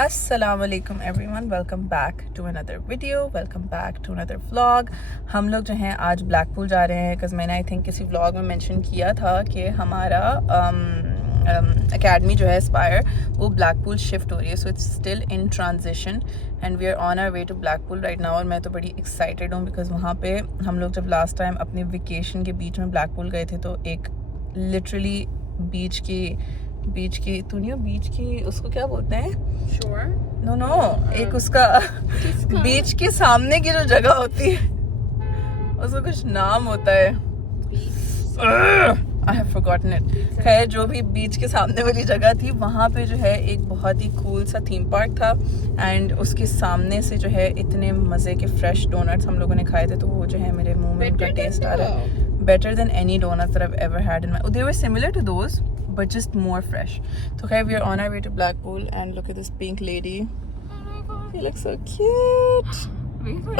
अस्सलामुअलैकुम everyone, welcome back to another video, welcome back to another vlog. हम लोग जो हैं आज ब्लैकपूल जा रहे हैं बिकॉज मैंने आई थिंक किसी व्लॉग में मेंशन किया था कि हमारा एकेडमी जो है एस्पायर वो ब्लैकपूल शिफ्ट हो रही है। So it's still in transition and we are on our way to Blackpool right now. और मैं तो बड़ी एक्साइटेड हूँ बिकॉज वहाँ पे हम लोग जब लास्ट टाइम अपने वेकेशन के बीच में ब्लैकपूल गए थे तो एक लिटरली बीच की तुनियो बीच की उसको क्या बोलते हैं? Sure. नो एक उसका बीच के सामने की जो जगह होती है उसका कुछ नाम होता है। I have forgotten it. खैर जो भी बीच के सामने वाली जगह थी वहाँ पे जो है एक बहुत ही कूल सा थीम पार्क था एंड उसके सामने से जो है इतने मज़े के फ्रेश डोनट्स हम लोगों ने खाए थे। तो वो जो है मेरे मुंह में उनका टेस्ट आ रहा है। Better than any donuts that I've ever had in my... They were similar to those, but just more fresh. So okay, we are on our way to Blackpool and look at this pink lady. She looks so cute.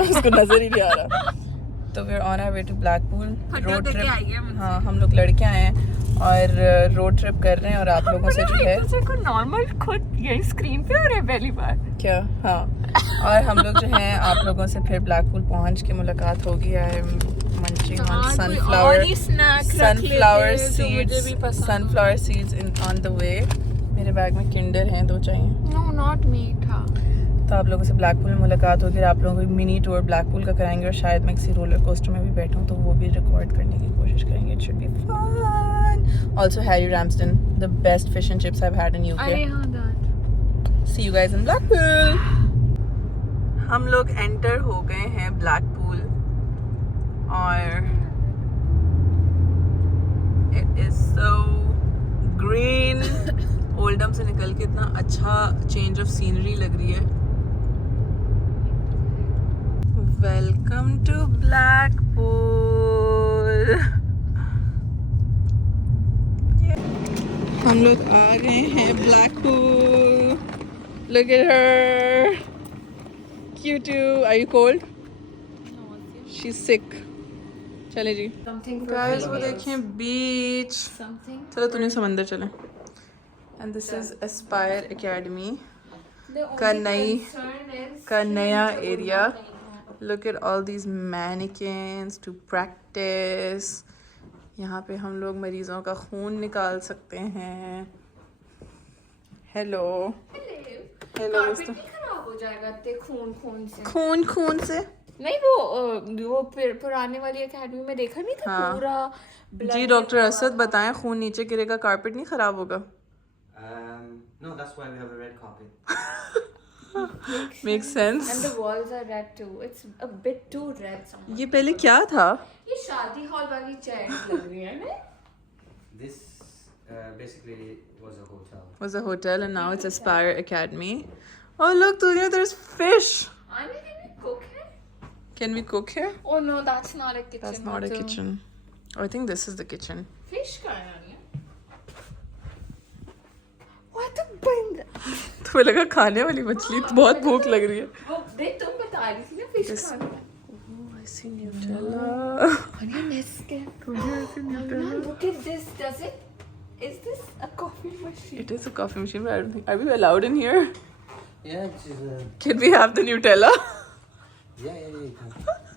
उसको नजर ही नहीं आ रहा। तो we are on our way to Blackpool. Road trip. हाँ, हम लोग लड़के आए हैं और रोड ट्रिप कर रहे हैं और आप लोगों से जो है नॉर्मल खुद यही स्क्रीन पे हो रहे पहली बार क्या। हाँ, और हम लोग जो हैं आप लोगों से फिर ब्लैकपूल पहुंच के मुलाकात होगी। I am munching on sunflower seeds on the way. मेरे बैग में किंडर हैं, 2 चाहिए। No, not मीठा। तो आप लोगों से ब्लैकपूल में मुलाकात होगी और आप लोगों को मिनी टूर ब्लैकपूल का कराएंगे और शायद मैं किसी रोलर कोस्टर में भी बैठूं तो वो भी रिकॉर्ड करने की कोशिश करेंगे। It should be fun. Also Harry Ramsden, the best fish and chips I have had in UK. See you guys in Blackpool. हम लोग एंटर हो गए हैं ब्लैकपूल और it is so green. Oldham से निकल के इतना अच्छा चेंज ऑफ सीनरी लग रही है। Welcome to Blackpool. हम लोग आ गए हैं Blackpool. Look at her, cute. Are you cold? She is sick. चले जी गाइस, वो देखें बीच। चलो तूने समंदर चले। And this is Aspire Academy का नया area. Look at all these mannequins to practice. यहाँ पे हम लोग मरीजों का खून निकाल सकते हैं। Hello hello. खराब हो जाएगा इतने खून से नहीं, वो पुराने वाली एकेडमी में देखा नहीं था। हाँ। पूरा जी डॉक्टर असद बताएं, खून नीचे गिरेगा, कारपेट नहीं खराब होगा? No, that's why we have a red carpet. Makes sense. And the walls are red too. It's a bit too red somewhere. ये पहले क्या था? ये शादी हॉल वाली चेयर्स लग रही है ना? This basically was a hotel and now it's Aspire Academy. Oh look, there's fish. Can we cook here? Can we cook here? Oh no, that's not a kitchen. That's not a kitchen. Oh, I think this is the kitchen. Fish का है ना? What a band! तुम्हें लगा खाने वाली मछली? बहुत भूख लग रही है। वो देख, तुम बता रही थी ना फिश खाना। Oh, I see Nutella. Honey, Nescafe. Look at this. Is this a coffee machine? It is a coffee machine, but I don't think. Are we allowed in here? Yeah, it's Can we have the Nutella? yeah, you can.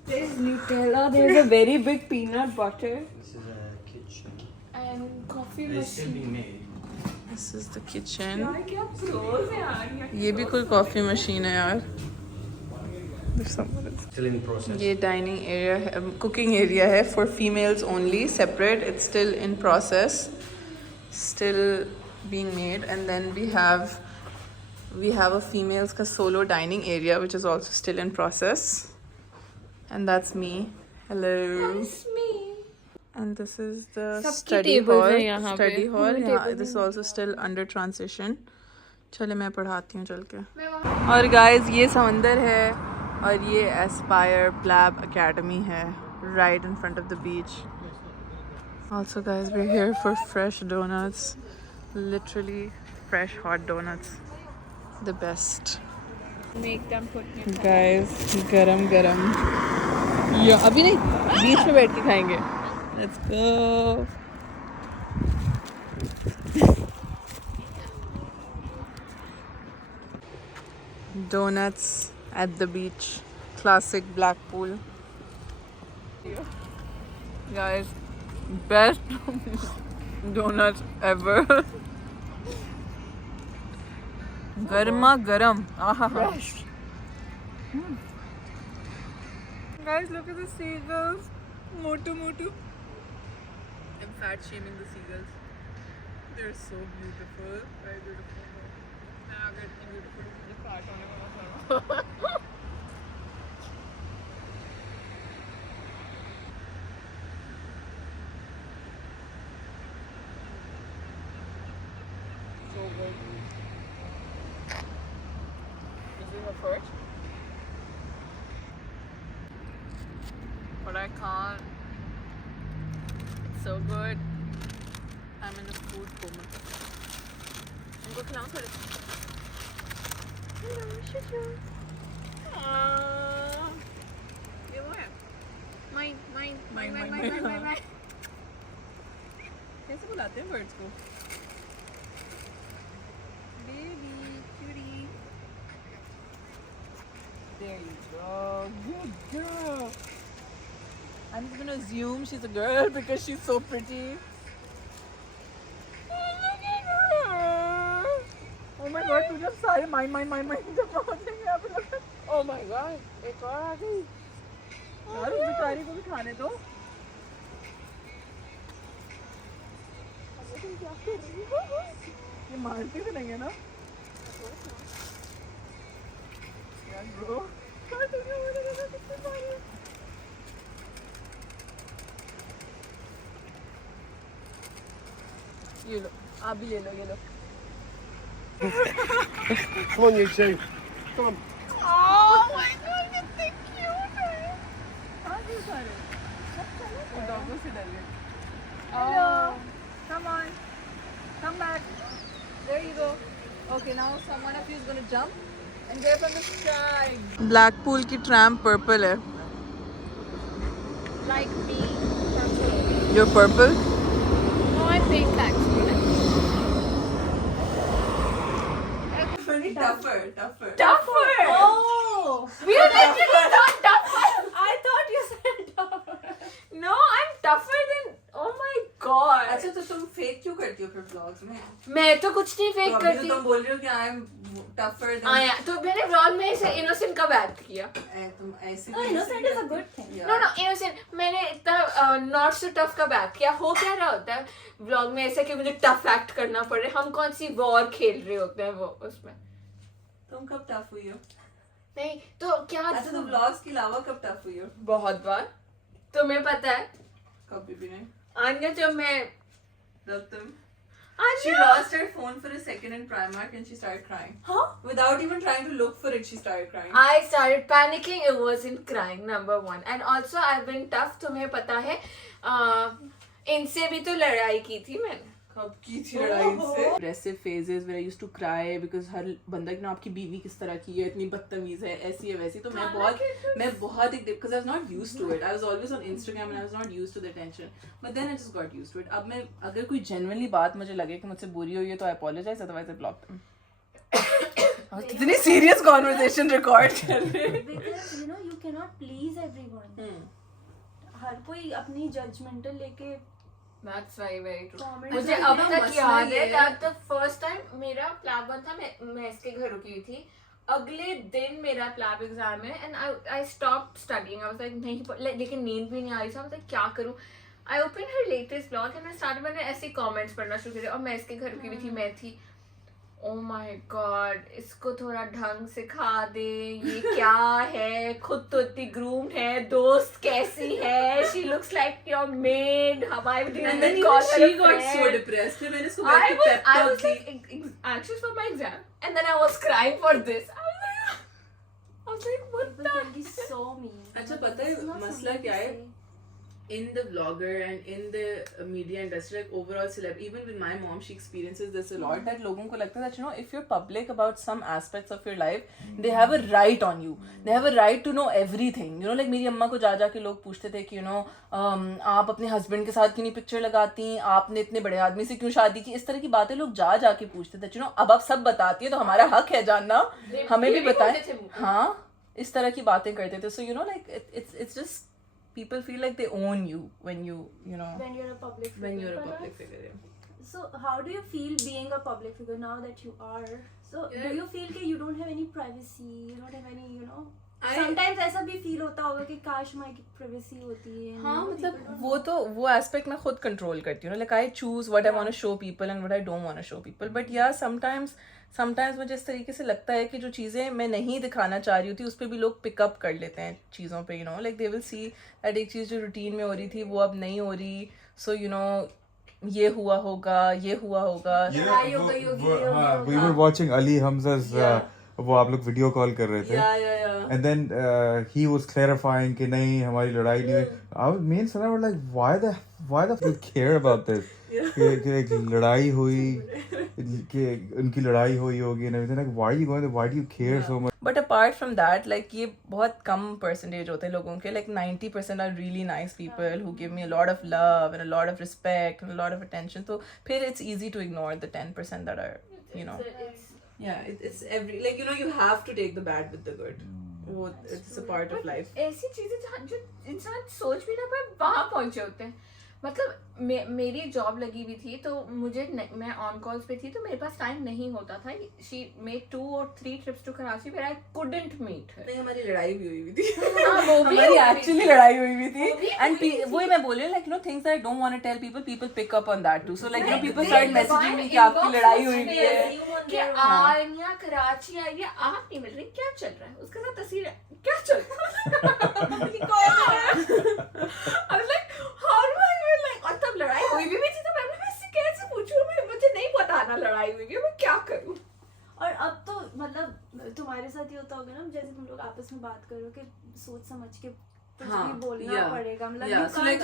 There's Nutella. There's a very big peanut butter. This is a kitchen. And coffee It's still machine. being made. This is the kitchen. यार क्या pros है यार। ये भी कोई coffee machine है यार। Still in process. ये डाइनिंग एरिया है, कुकिंग एरिया है for females only, separate. It's still in process, still being made. And then we have a females का solo dining area which is also still in process. And that's me. Hello. That's me. And this is the सबकी study tables hall. हैं यहाँ पे। Study hall. पूरे Yeah, tables this is हैं। also still under transition. चले मैं पढ़ाती हूँ चल के। और guys ये समंदर है और ये एस्पायर ब्लैब एकेडमी है right in front of the beach. Also guys, we're here for fresh donuts. Literally fresh hot donuts. The best. Make them put me. Guys, गरम गरम। या अभी नहीं, बीच में बैठ के खाएंगे। Let's go. Donuts at the beach. Classic Blackpool. Guys, best donuts ever. Garma garam. Fresh. Guys, look at the seagulls. Motu motu. I'm fat shaming the seagulls. They're so beautiful. Very beautiful. Now getting beautiful. मुझे fat होने वाला था. So good. This is the first. But I can't. It's so good. I'm in a food coma. इनको खिलाऊं थोड़े. Hello, Shushu. ये वो है. Mine. कैसे बुलाते हैं birds को? Baby, cutie. There you go. Good girl. I'm just gonna assume she's a girl because she's so pretty. Oh my god, तू जब सारे माइन जब पहुंचेंगे यहाँ पे लगता है. Oh my god, एक और आ गई. यार उस बेचारी को भी खाने दो. क्या कर रही हो? ये मारती भी नहीं है ना? यार bro, कितने सारे. ये लो, आप भी ले लो, ये लो. Come on, you two. Come on. Oh my god, कितने cute है. कहाँ गए सारे? वो डॉगों से डर गए. Hello. Come on. Come back. There you go. Okay, now someone of you is gonna jump and get from the sky. Blackpool की tram purple है. Like me, purple. You're purple? No, I'm pink actually. Tougher. Oh! We are literally not tougher. I thought you said tougher. No, I'm tougher than. Oh my god. अच्छा तो तुम fake क्यों करती हो फिर vlogs में? मैं तो कुछ नहीं फेक तो अभी करती. तो तुम बोल रही हो कि I am tougher than. आया तो मैंने vlog में ऐसे innocent का back किया. तुम ऐसे. No, innocent is a good thing. Yeah. No, innocent. मैंने इतना not so tough का back किया. हो क्या रहा होता है vlog में ऐसे कि मुझे tough act करना पड़ रहा है. हम कौन सी war खेल रहे होते हैं वो उसमें. तुम कब टफ हुई हो? नहीं तो क्या. अच्छा तो vlogs के अलावा कब टफ हुई हो? बहुत बार. तुम्हें पता है. कभी भी नहीं. आन्या जब मैं. जब तुम. She Anya. lost her phone for a second in Primark and she started crying. Huh? Without even trying to look for it, she started crying. I started panicking. It wasn't crying. Number one, and also I've been tough. तुम्हें पता है. इनसे भी तो लड़ाई की थी मैंने. कब की थी लड़ाई से? Aggressive phases where I used to cry because हर बंदा कि ना आपकी बीवी किस तरह की है, इतनी बदतमीज है, ऐसी है वैसी. तो मैं बहुत एक because I was not used to it. I was always on Instagram and I was not used to the attention. But then I just got used to it. अब मैं अगर कोई genuinely बात मुझे लगे कि मुझसे बुरी हुई है तो I apologize, otherwise I block them. कितनी serious conversation record कर रहे हैं. Because you know you cannot please everyone. हर कोई अपनी judgmental लेके. That's very true. Comment मुझे करना अब तक मसला याद ये है है। that the first time मेरा प्लैब वन था. मैं इसके घर रुकी थी. अगले दिन मेरा प्लैब एग्जाम है and I stopped studying. I was like नहीं लेकिन नींद भी नहीं आ रही थी. I was like क्या करूँ. I opened her latest blog and I started मैंने ऐसे comments पढ़ना शुरू किया और मैं इसके घर रुकी हुई थी. मैं थी oh my god, इसको थोड़ा ढंग सिखा दे. ये क्या है. खुद तो इतनी groomed है. दोस्त कैसी है. She looks like your maid. Why didn't And then you call her she a got friend? so depressed. फिर मैंने इसको I बैठ के was, pep I talk was the. like anxious for my exam, and then I was crying for this. I was like, what People the? can be so mean. अच्छा पता है It's not मसला something क्या to है? say. in the vlogger and in the media industry, like overall celeb, even with my mom, she experiences this a lot, that लोगों को लगता है that, you know, if you're public about some aspects of your life, they have a right on you, they have a right to know everything, you know, like मेरी अम्मा को जा के लोग पूछते थे कि, you know, आप अपने हस्बैंड के साथ क्यों नहीं पिक्चर लगाती, आपने इतने बड़े आदमी से क्यों शादी की, इस तरह की बातें लोग जाके पूछते थे, you know, अब आप सब बताती है तो हमारा हक है जानना, हमें भी बताएं, हाँ, इस तरह की बातें करते थे. So, you know, like it's just people feel like they own you when you know, when you're a public figure. Yeah. So how do you feel being a public figure now that you are? So do you feel that you don't have any privacy, you don't have any, you know, sometimes ऐसा भी feel होता होगा कि काश हमारी privacy होती है. हाँ, मतलब वो aspect मैं खुद control करती हूँ, like I choose what I want to show people and what I don't want to show people. But yeah, sometimes मुझे इस तरीके से लगता है कि जो चीज़ें मैं नहीं दिखाना चाह रही होती उस पर भी लोग पिकअप कर लेते हैं चीज़ों पे, you know, like they will see that एक चीज़ जो रूटीन में हो रही थी वो अब नहीं हो रही, so you know, ये हुआ होगा. We were watching Ali Hamza's वो आप लोग वीडियो कॉल कर रहे थे, and then he was clarifying कि नहीं हमारी लड़ाई नहीं हुई. Me and Sana were like, why the fuck you care about this? कि एक लड़ाई हुई, कि उनकी लड़ाई हुई होगी and everything, like why are you going there, why do you care so much? But apart from that, like ये बहुत कम percentage होते हैं लोगों के, like 90% are really nice people who give me a lot of love and a lot of respect and a lot of attention. So फिर it's easy to ignore the 10% that are, you know. It's every, like, you know, you have to take the bad with the good. वो it's a part of life. ऐसी चीजें जो इंसान सोच भी ना पाए वहाँ पहुँचे होते हैं. मतलब मेरी जॉब लगी हुई थी तो मैं ऑन कॉल्स पे थी तो मेरे पास टाइम नहीं होता था. She made 2 or 3 trips to Karachi where I couldn't meet her. नहीं, हमारी लड़ाई भी हुई थी. हमारी एक्चुअली लड़ाई हुई थी. एंड वही मैं बोल रही हूँ, like, you know, things that I don't want to tell people pick up on that too. So like, you know, people start messaging me कि आपकी लड़ाई हुई है, कि आनिया कराची आई है, आप नहीं मिल रही, क्या चल रहा है, उसके साथ तस्वीर क्या चल रहा है. और तब लड़ाई हुई भी थी तो मैं इससे कैसे पूछूं, मुझे नहीं पता ना लड़ाई हुई है, मैं क्या करूं. और अब तो मतलब तुम्हारे साथ ही होता होगा ना, जैसे तुम लोग आपस में बात करो कि सोच समझ के कुछ भी बोलना पड़ेगा. मतलब so like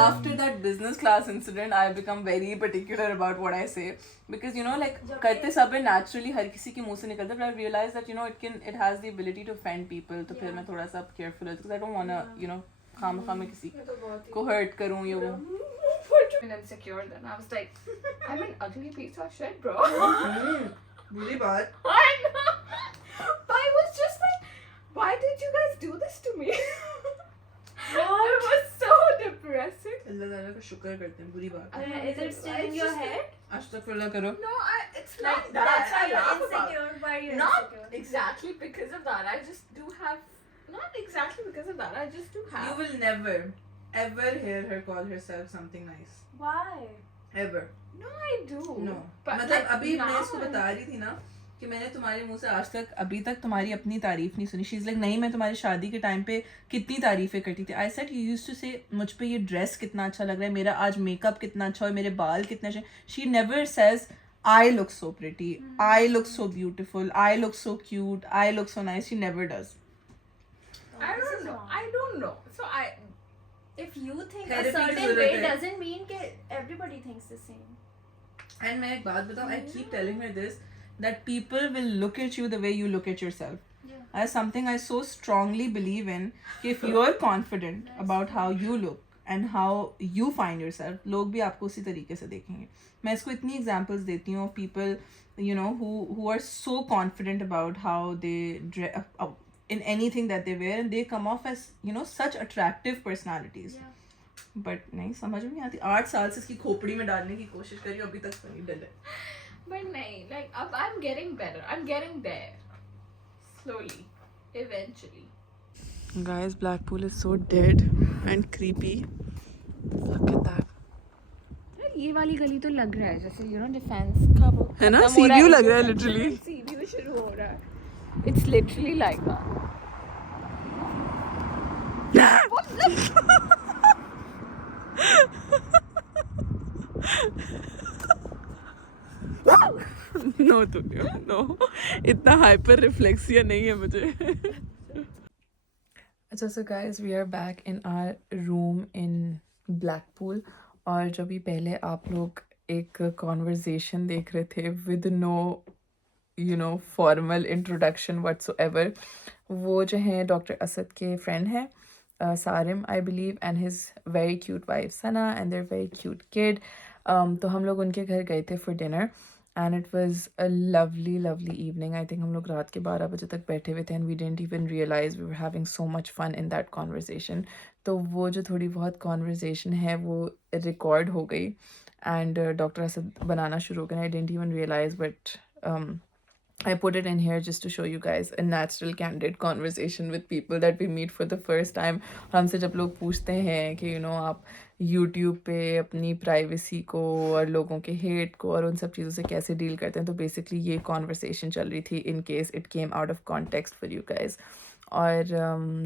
after that business class incident, I become very particular about what I say, because, you know, like करते सब naturally हर किसी के मुंह से निकलता है, but I realize that, you know, it has the ability to offend people. तो फिर मैं थोड़ा सा careful हूँ, because I don't wanna, you know, खाम मैं किसी को hurt करूँ या वो. Insecure then I was like, I'm an ugly piece of shit, bro. बुरी बात. I know. But I was just like, why did you guys do this to me? It was so depressing. अल्लाह ताला का शुक्र करते हैं, बुरी बात. Is it still in your head? अस्तगफिरुल्लाह करो. No, it's Like not that. that's why I you're laugh about. insecure. Why you're Not insecure? exactly because of that. I just do have. Not exactly because of that. I just do have. You will never ever hear her call herself something nice. Why? Ever. No, I do. No. But मतलब like, अभी मैं now इसको बता रही थी ना कि मैंने तुम्हारे मुंह से आज तक अभी तक तुम्हारी अपनी तारीफ नहीं सुनी. शीज़ लाइक, नहीं, मैं तुम्हारी शादी के टाइम पे कितनी तारीफें करती थी. I said you used to say मुझ पे ये ड्रेस कितना अच्छा लग रहा है, मेरा आज मेकअप कितना अच्छा है, मेरे बाल कितने अच्छे. She never says I look so pretty, I look so beautiful, I look so cute, I look so nice. She never does. I don't know. So If you think Therapy a certain की way ज़रूरत है. doesn't mean that everybody thinks the same. And मैं एक बात बताऊँ, I keep telling her this, that people will look at you the way you look at yourself. Yeah. As something I so strongly believe in, if you're confident about how you look and how you find yourself, लोग भी आपको उसी तरीके से देखेंगे. मैं इसको इतनी examples देती हूँ of people, you know, who are so confident about how they dress in anything that they wear, and they come off as, you know, such attractive personalities. Yeah. But नहीं, समझ में नहीं आती. 8 साल से इसकी खोपड़ी में डालने की कोशिश करी, अभी तक तो नहीं डले. But nahin, like I'm getting better. I'm getting there. Slowly. Eventually. Guys, Blackpool is so dead and creepy. Look at that. ये वाली गली तो लग रहा है जैसे, you know, डिफेंस का वो है ना, सीव्यू लग रहा है literally. सीव्यू शुरू हो रहा है. It's literally like that. No तो नो, इतना हाइपर रिफ्लेक्सिया नहीं है मुझे. So guys, we are back in our room in Blackpool. और जो भी पहले आप लोग एक conversation देख रहे थे with no formal introduction whatsoever, वो जो है डॉक्टर असद के फ्रेंड है Sarim I believe, and his very cute wife Sana and their very cute kid. तो हम लोग उनके घर गए थे for dinner and it was a lovely lovely evening. I think हम लोग रात के 12 बजे तक बैठे हुए थे and we didn't even realize we were having so much fun in that conversation. तो वो जो थोड़ी बहुत कॉन्वर्सेशन है वो रिकॉर्ड हो गई एंड डॉक्टर असद बनाना शुरू हो गए. I didn't even realize but I put it in here just to show you guys a natural candid conversation with people that we meet for the first time. हमसे जब लोग पूछते हैं कि आप YouTube पे अपनी प्राइवेसी को और लोगों के हेट को और उन सब चीज़ों से कैसे डील करते हैं, तो बेसिकली ये कॉन्वर्सेशन चल रही थी in case it came out of context for you guys. और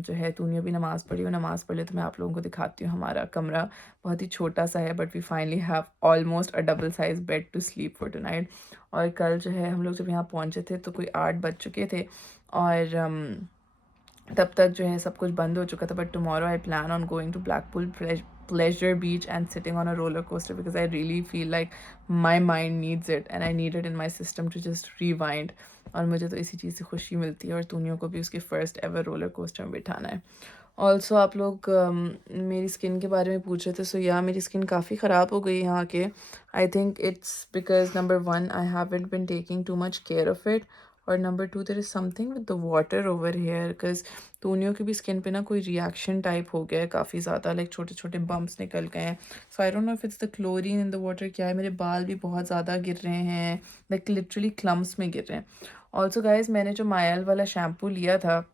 जो है तूने भी नमाज़ पढ़ी हो, नमाज़ पढ़ ले तो मैं आप लोगों को दिखाती हूँ. हमारा कमरा बहुत ही छोटा सा है but we finally have almost a double size bed to sleep for tonight. और कल जो है हम लोग जब यहाँ पहुँचे थे तो कोई 8 बज चुके थे और तब तक जो है सब कुछ बंद हो चुका था. But tomorrow I plan on going to Blackpool pleasure beach and sitting on a roller coaster because I really feel like my mind needs it and I need it in my system to just rewind. और मुझे तो इसी चीज़ से खुशी मिलती है और तूनियों को भी उसके फर्स्ट एवर रोलर कोस्टर में बिठाना है. ऑल्सो आप लोग मेरी स्किन के बारे में पूछ रहे थे. सो या मेरी स्किन काफ़ी ख़राब हो गई यहाँ के. I think it's because number 1 I haven't been taking too much care of it और number 2 there is something with the water over here because तूनियों की भी स्किन पे ना कोई रिएक्शन टाइप हो गया है काफ़ी ज़्यादा. लाइक छोटे छोटे बम्प्स निकल गए हैं. So I don't know if it's the chlorine in the water क्या है. मेरे बाल भी बहुत ज़्यादा गिर रहे हैं, लाइक लिटरली क्लम्स में गिर रहे हैं. ऑल्सो गाइज मैंने जो मायल वाला शैम्पू लिया था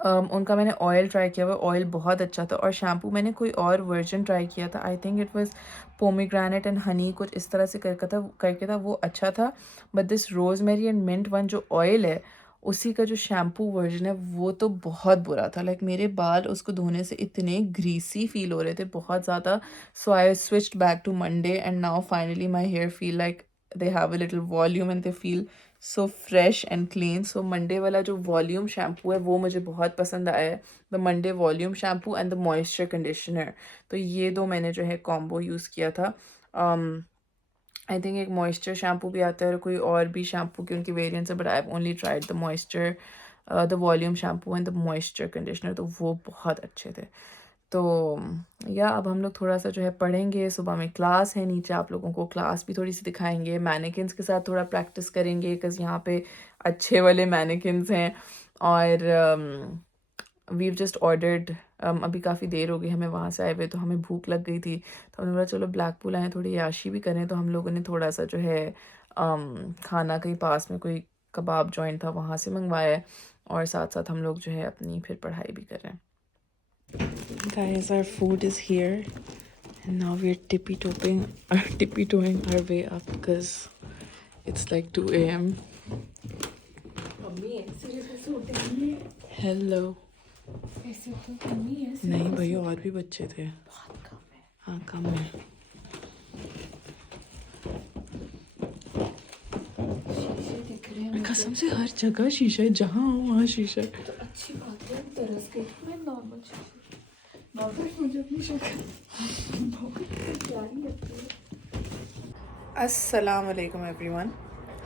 उनका मैंने ऑयल ट्राई किया हुआ. ऑयल बहुत अच्छा था और शैम्पू मैंने कोई और वर्जन ट्राई किया था. I think it was pomegranate and honey कुछ इस तरह से करके था वो अच्छा था. But this rosemary and mint one जो ऑयल है उसी का जो शैम्पू वर्जन है वो तो बहुत बुरा था. लाइक मेरे बाल उसको धोने से इतने ग्रीसी फील हो रहे थे बहुत ज़्यादा. So I switched back to Monday and now finally my hair feel like they have a little volume and they feel so fresh and clean. So Monday वाला जो वॉल्यूम शैम्पू है वो मुझे बहुत पसंद आया है. The Monday volume shampoo and the moisture conditioner. तो ये दो मैंने जो है कॉम्बो यूज़ किया था. आई थिंक एक मॉइस्चर शैम्पू भी आता है और कोई और भी शैम्पू की उनकी वेरिएंट्स है but I have only tried the moisture the volume shampoo and the moisture conditioner. तो वो बहुत अच्छे थे. तो या अब हम लोग थोड़ा सा जो है पढ़ेंगे. सुबह में क्लास है, नीचे आप लोगों को क्लास भी थोड़ी सी दिखाएंगे. मैनेकिन्स के साथ थोड़ा प्रैक्टिस करेंगे बिकॉज़ यहाँ पे अच्छे वाले मैनेकिन्स हैं. और वीव जस्ट ऑर्डर्ड अभी काफ़ी देर हो गई हमें वहाँ से आए हुए तो हमें भूख लग गई थी. तो हमने बोला चलो ब्लैकपूल आए थोड़ी याशी भी करें. तो हम लोगों ने थोड़ा सा जो है खाना कहीं पास में कोई कबाब जॉइंट था वहाँ से मंगवाया है और साथ साथ हम लोग जो है अपनी फिर पढ़ाई भी कर रहे हैं. Guys, our food is here and now we're tippy-toeing our way up because it's like 2 a.m. Hello. नहीं भैया और भी बच्चे थे. हाँ कम है. कसम से हर जगह शीशा है, जहाँ हो वहाँ शीशा है. अच्छी बात है. तरस गई मैं नॉर्मल अस्सलाम वालेकुम एवरीवन.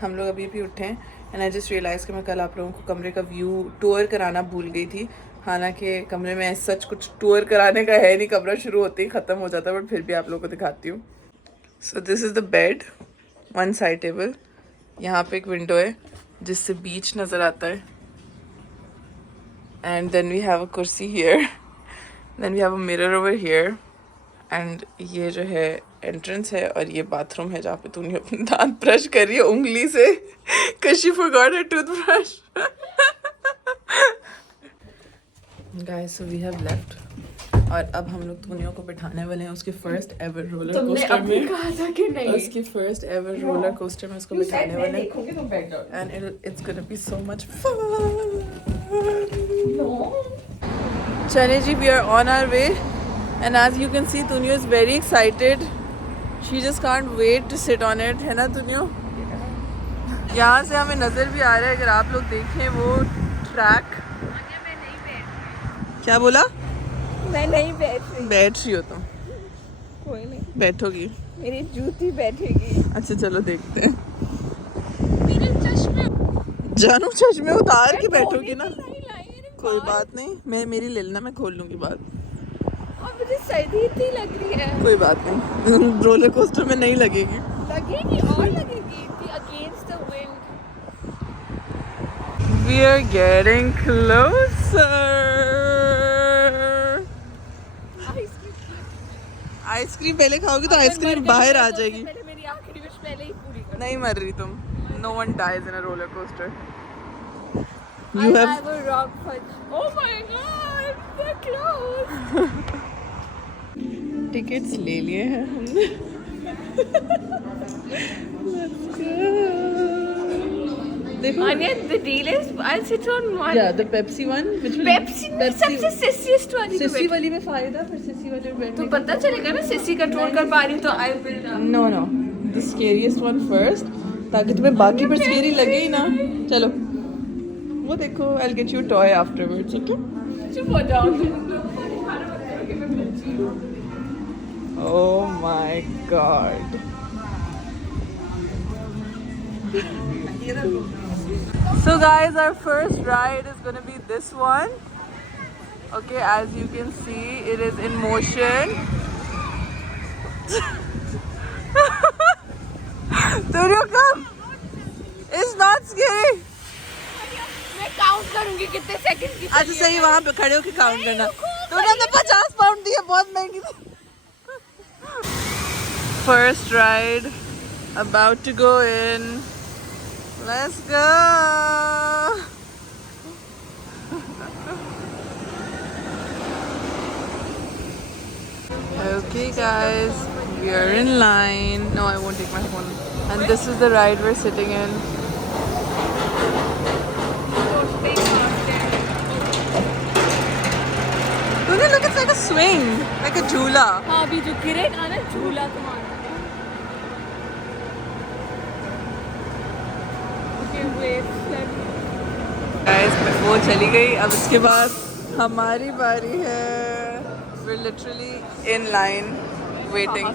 हम लोग अभी भी उठे हैं एंड आई जस्ट रियलाइज़ कि मैं कल आप लोगों को कमरे का व्यू टूर कराना भूल गई थी. हालांकि कमरे में सच कुछ टूर कराने का है नहीं, कमरा शुरू होते ही ख़त्म हो जाता है बट फिर भी आप लोगों को दिखाती हूँ. So this is the bed, one side table. यहाँ पे एक विंडो है जिससे बीच नज़र आता है and then we have a kursi here. Then we have a mirror over here and ये जो है एंट्रेंस है और ये बाथरूम है जहाँ पे तूने अपने दांत ब्रश कर रही है उंगली से because she forgot her toothbrush. Guys, so we have left और अब हम लोग तूनियों को बिठाने वाले हैं उसके फर्स्ट एवर रोलर कोस्टर में. कहा था कि नहीं. उसके फर्स्ट एवर रोलर कोस्टर में उसको बिठाने वाले हैं and it's gonna be so much fun. चले जी, we are on our way and as you can see Tunio is very excited. She just can't wait to sit on it. है ना Tunio? यहाँ से हमें नज़र भी आ रहा है अगर आप लोग देखें वो ट्रैक. क्या बोला? मैं नहीं बैठ रही। बैठ रही हो तुम? कोई नहीं, बैठोगी? मेरी जूती बैठेगी। अच्छा चलो देखते हैं। मेरे चश्मे जानू चश्मे उतार के बैठोगी ना? नहीं लाए मेरे कोई बाल। बात नहीं, मैं मेरी ले लेना, मैं खोल लूंगी बात। और मुझे सर्दी इतनी लग रही है। कोई बात नहीं, रोलर कोस्टर में नहीं लगेगी। लगेगी और लगेगी। Against the wind. We are getting closer. Ice cream पहले खाओगी तो आइसक्रीम बाहर आ जाएगी। पहले मेरी आखिरी विश पहले ही पूरी कर। नहीं मर रही तुम। No one dies in a roller coaster. I You have have a rock fudge. Oh my god, they're closed. Tickets ले लिए हैं हमने। Let's go. देखो। Anya, the deal is I'll sit on one. Yeah, the Pepsi one. Which will Pepsi में सबसे सिसिस्ट वाली तो cc वाली में फायदा, फिर सिसी वाले में बैठने तो पता चलेगा मैं सिसी कंट्रोल कर पा रही हूँ तो I will. No, no. The scariest one first. ताकि तुम्हें बाकी पर स्केरी लगे ही ना। चलो वो देखो, I'll get you a toy afterwards, okay? चुप हो जाओ। Oh my god. So guys, our first ride is gonna be this one. Okay, as you can see, it is in motion. Tunio, come. It's not scary. मैं count करूँगी कितने second की। अच्छा सही, वहाँ पे खड़े होके काउंट करना। तूने तो 50 पाउंड दिए, बहुत महंगी थी। First ride, about to go in. Let's go. Okay guys, we are in line. No, I won't take my phone. And this is the ride we're sitting in. Don't you look, it's like a swing, like a jhula. हाँ अभी जो गिरेगा ना झूला तुम्हारा। Okay, wait. Guys, वो चली गई, अब इसके बाद हमारी बारी है। We're literally in line waiting.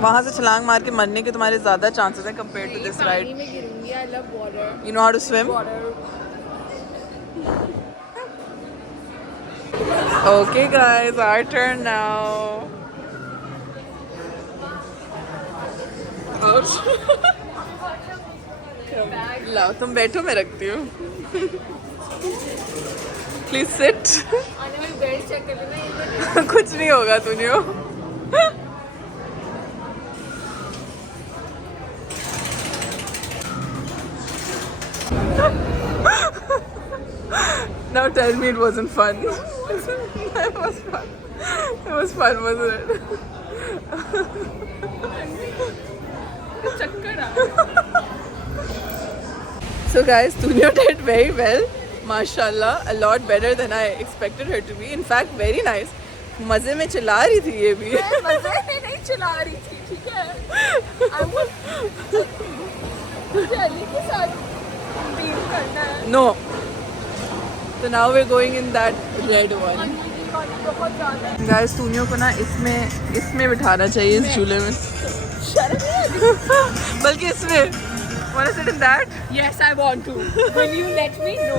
वहाँ से छलांग मार के मरने के तुम्हारे ज़्यादा chances हैं compared to this ride. पानी में गिरूंगी। I love water. You know how to swim? Water. Okay guys, our turn now. लाओ तुम बैठो, मैं रखती हूँ। Please sit. आने वाली बेल्ट चेक कर लेना। कुछ नहीं होगा तुनियो। Now tell me it wasn't fun. It was fun. It was fun, wasn't it? चक्कर आ। So guys, Tunio did very well. Mashallah, a lot better than I expected her to be. In fact, very nice. मजे में चला रही थी ये भी। मजे में नहीं चला रही थी, ठीक है? मुझे अली के साथ डील करना है। No. So now we're going in that red one. बहुत ज़्यादा। Guys, Tunio को ना इसमें बिठाना चाहिए, इस झूले में। शर्म नहीं आती? बल्कि इसमें। Wanna sit in that? Yes, I want to. Will you let me? No.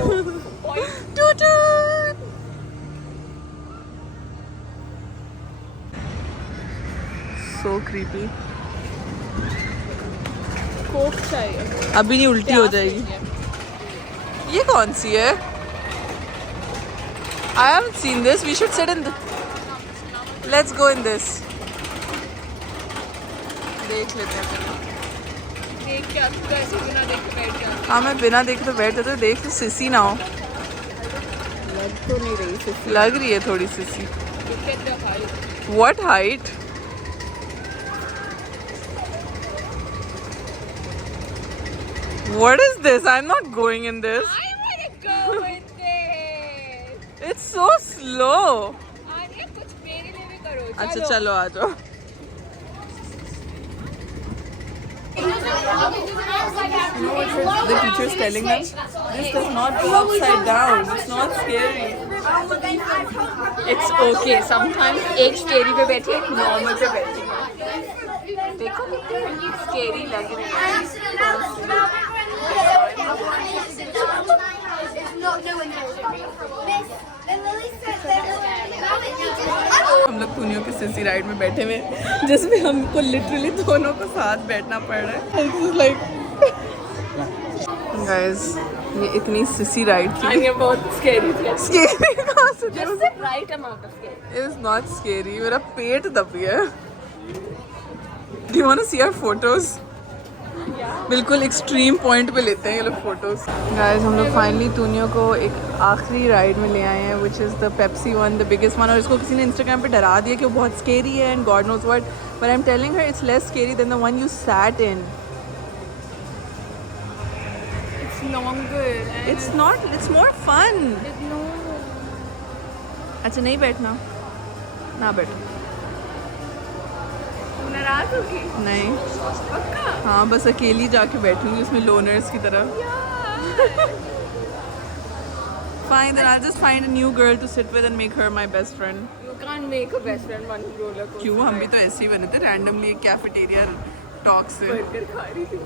Point. Toot toot. So creepy. Coke चाहिए। अभी नहीं उल्टी हो जाएगी। ये कौन सी है? I haven't seen this. We should sit in the. Let's go in this. देख लेते हैं पहले। देख क्या तू ऐसे बिना देख के बैठ जा। हाँ मैं बिना देखे तो बैठ जाती हूँ, देख तो सिसी ना हो। लग तो नहीं रही सिर्फ। लग रही है थोड़ी सिसी। कितना height? What height? What is this? I'm not going in this. I wanna go with this. It's so slow. Arya कुछ मेरे लिए भी करो। अच्छा चलो आ जाओ। The teacher is telling us This does not go upside down. It's not scary. It's okay. Sometimes एक scary पे बैठी एक normal पे बैठी है. देखो कितनी scary लग रही है. हम लोग टूनियो की सिसी राइड में बैठे हुए जिसमें हमको लिटरली दोनों को साथ बैठना पड़ रहा है. लाइक गाइस ये इतनी सिसी राइड थी. ये बहुत scary थी. स्केरी कहाँ से? Just the right amount of scary. It is not scary. मेरा पेट दब गया है. Do you want to see our photos? बिल्कुल एक्सट्रीम पॉइंट पे लेते हैं ये लोग फोटोज. गाइस हम लोग फाइनली टूनियो को एक आखिरी राइड में ले आए हैं which is the Pepsi one, the biggest one. और इसको किसी ने इंस्टाग्राम पे डरा दिया कि वो बहुत स्केरी है and God knows what, but I am telling her it's less scary than the one you sat in. It's longer. It's not, it's more fun. No. अच्छा नहीं बैठना, ना बैठो. नाराज होगी. नहीं, पक्का. हाँ बस अकेली जाके बैठूंगी उसमें लोनर्स की तरह. Fine, then I'll just find a new girl to sit with and make her my best friend. You can't make a best friend one roller coaster. क्यों, हम भी तो ऐसे ही बने थे रैंडमली एक कैफेटेरिया टॉक से. बर्गर खा रही थी.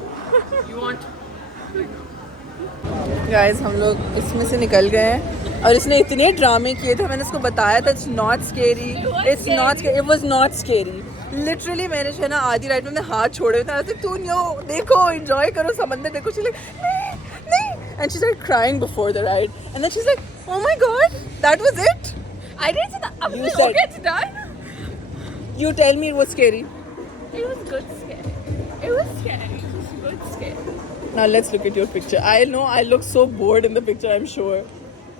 You want? गाइस हम लोग इसमें से निकल गए हैं और इसने इतने ड्रामे किए थे. मैंने इसको बताया था it's not scary, it's not, it was not scary. Literally मैंने जो है ना आधी राइड में अपने हाथ छोड़े हुए थे. टूनियो देखो, एंजॉय करो, समंदर देखो. शी लाइक नहीं, and she started crying before the ride and then she is like oh my God that was it. I didn't say that. You said- Okay, it's done. You tell me it was scary. It was good scary. It was scary. It was good scary. Now let's look at your picture. I know I look so bored in the picture, I'm sure.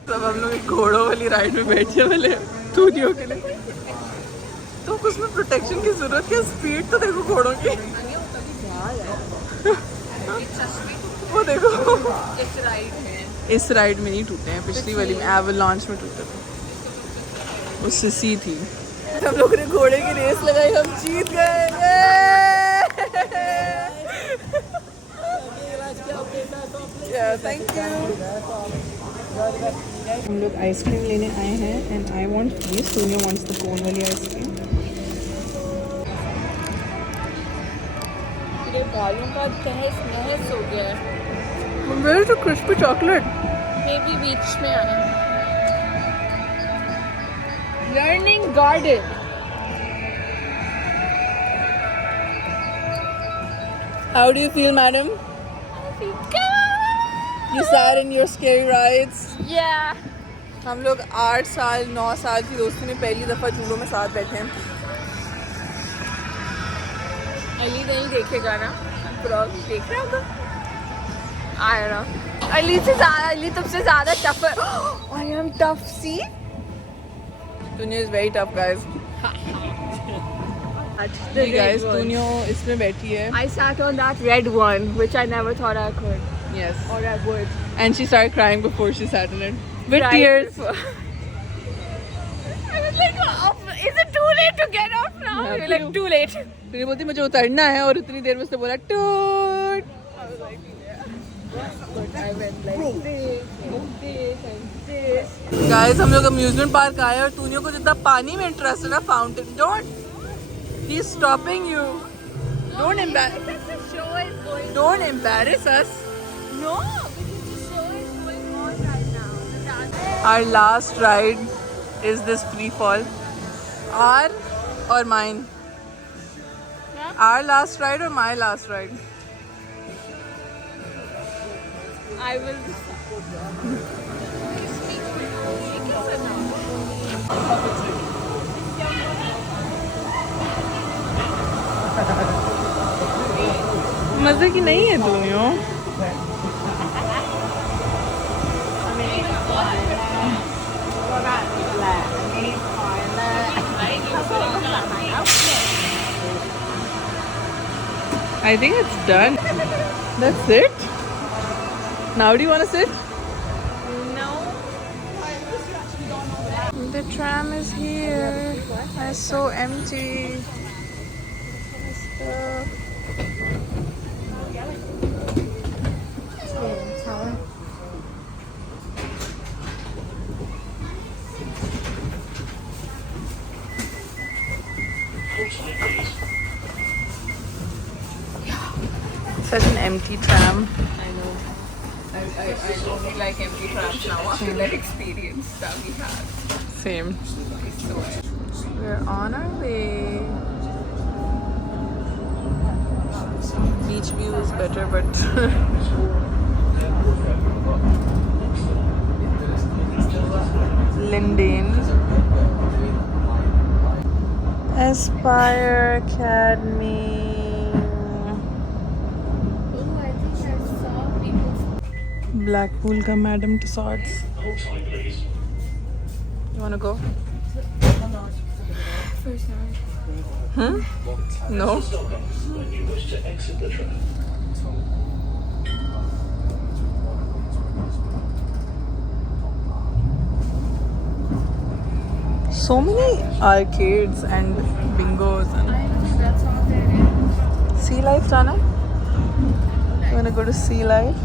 सब हम लोग एक घोड़ों वाली ride में बैठे वाले टूनियो के लिए. तो उसमें प्रोटेक्शन की जरूरत है. स्पीड तो देखो घोड़ों की. वो देखो इस राइड में. इस राइड में नहीं टूटे हैं, पिछली वाली में एवलांच में टूटे थे. वो सिसी थी. हम लोग ने घोड़े की रेस लगाई, हम जीत गए. Thank you. हम लोग आइसक्रीम लेने आए हैं and I want this. Tunio wants the cone वाली आइसक्रीम. मेरे बालों का तहस नहस हो गया है. Where is the crispy chocolate? Maybe बीच में आए. Learning garden. How do you feel, madam? You sat in your scary rides. Yeah. हम लोग 8 साल 9 साल की दोस्ती में पहली दफ़ा झूलों में साथ बैठे हैं. अली नहीं देखेगा ना ब्लॉग, देख रहा होगा. I don't know. अली तुमसे ज़्यादा टफ है. I am tough. See? Tunio is very tough, guys. The guys, Tunio इसमें बैठी है. I sat on that red one, which I never thought I could. Yes. Or I would. And she started crying before she sat in it. With Right tears. before. I was like, is it too late to get off now? Yeah, You're like, too late. फिर बोलती मुझे उतरना है और उतनी देर में उसने बोला टूट. I was like, yeah. But I went like this and this and this. Guys, हम लोग अम्यूजमेंट पार्क आए और टूनियो को जितना पानी में इंटरेस्ट है ना, fountain. Don't. He's stopping you. Don't embarrass. The show is going. Don't embarrass us. No, because the show is going on right now. The dance. Our last ride is this free fall. Our or mine? Yeah. Our last ride or my last ride? I will. मजे की नहीं है Tunio. I think it's done. That's it. Now do you want to sit? No. The tram is here. It's so empty. empty tram. I know. I only like empty trams now after that experience that we had. Same. So, We're on our way. Beach view is better, but Linden. Aspire Academy. oh, I think I saw people. Blackpool ka Madam Tussauds. You wanna go? First time. No. So many arcades and bingos and I know that's all there is. sea life, Tana. You wanna go to sea life?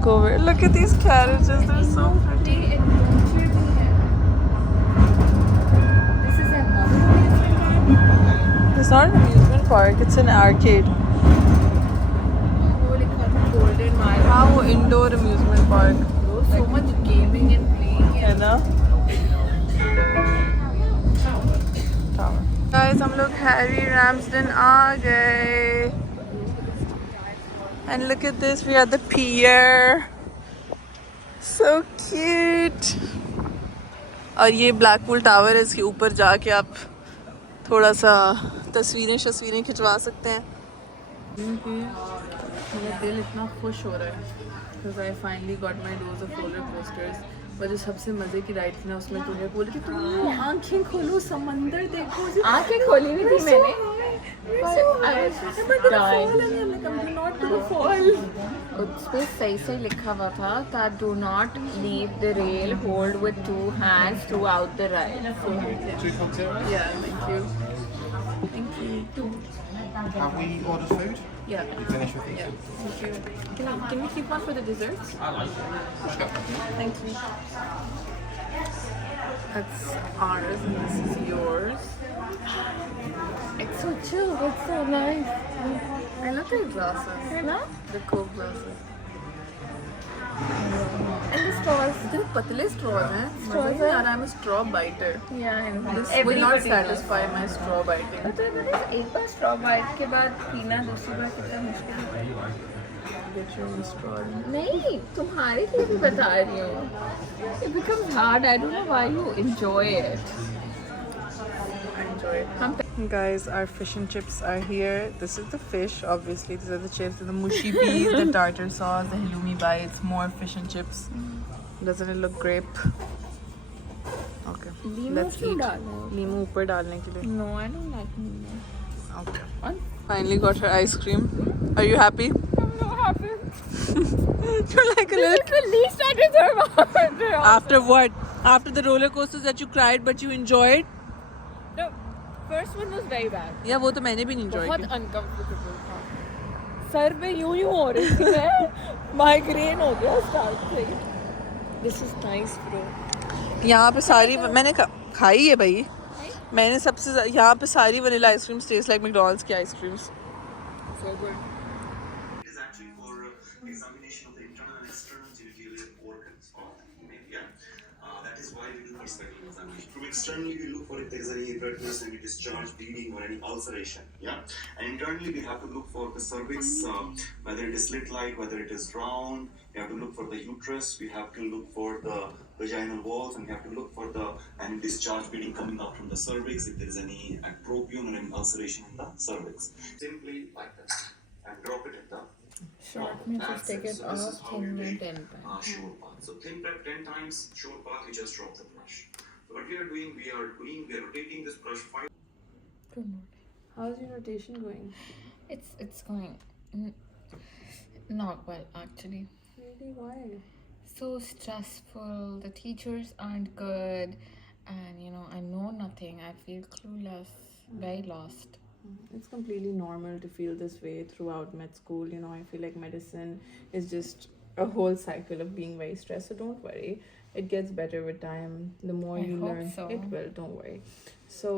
Go where? Look at these carriages. They're so pretty. Day adventure भी है. This is another amusement It's not an amusement park. It's an arcade. park. वो लिखा था Golden Mile. Wow, indoor amusement park. So much gaming and playing. है ना? Guys, हम लोग Harry Ramsden आ गए. And look at this, we are at the pier. So cute. और ये ब्लैकपूल टावर है, इसके ऊपर जाके आप थोड़ा सा तस्वीरें खिंचवा सकते हैं. मेरा दिल इतना खुश हो रहा है because I finally got my dose of roller coasters. पर जो सबसे मजे की राइड थी ना, उसमें तुमने बोली कि तुम आंखें खोलो, समंदर देखो. आंखें खोली नहीं थी मैंने. उस पे सही सही लिखा हुआ था that do not leave the rail, hold with 2 hands throughout the ride. Yeah, thank you. Thank you. Have we ordered food? Yeah. We finished with these? Yeah. Thank you. Can we keep one for the desserts? Thank you. That's ours and this is yours. It's so chill. It's so nice. I love the glasses. है ना? The Coke glasses. And the straws. इतने पतले straws हैं. Straws मजा नहीं आ रहा. I'm a straw biter. Yeah, I know. This will not satisfy my straw biting. तो एक बार straw bite के बाद पीना दूसरी बार कितना मुश्किल है. Get your own straw. नहीं, तुम्हारे लिए भी बता रही हूँ. It becomes hard. I don't know why you enjoy it. I enjoy it. Guys, our fish and chips are here. This is the fish, obviously. These are the chips, the mushy peas, the tartar sauce, the halloumi bites, more fish and chips. Doesn't it look grape? Okay, let's eat. Limu ऊपर डालने के लिए. No, I don't like lemon. Okay. Finally got her ice cream. Are you happy? I'm not happy. You're like a This little. is the least I deserve after all. After what? After the roller coasters that you cried but you enjoyed? The first one was very bad. Yeah, वो तो मैंने भी नहीं enjoy बहुत किया. uncomfortable था. Sir पे यूं हो रही थी मैं. Migraine हो गया start से. This is nice, bro. यहाँ पे सारी मैंने खाई है भाई. मैंने सबसे यहाँ पे सारी vanilla ice creams taste like McDonald's की ice creams. So good. It is actually for examination of the internal and external genitalia organs. That is why we do for spectral examination. From externally, we look for if there is any redness, any discharge, bleeding, or any ulceration. Yeah. And internally, we have to look for the cervix, whether it is slit-like, whether it is round. We have to look for the uterus. We have to look for the vaginal walls, and we have to look for the any discharge, bleeding coming out from the cervix. If there is any atropion or any ulceration in the cervix, simply like that, and drop it at the Short में just take it off, thin में 10 times. short path. So thin prep 10 times, short path we just drop the brush. So what we are doing, we are rotating this brush 5. Good morning. How's your rotation going? It's going not well actually. Really, why? So stressful. The teachers aren't good, and I know nothing. I feel clueless, very lost. It's completely normal to feel this way throughout med school. I feel like medicine is just a whole cycle of being very stressed. So don't worry. It gets better with time. The more I you hope learn, so. it will. Don't worry. So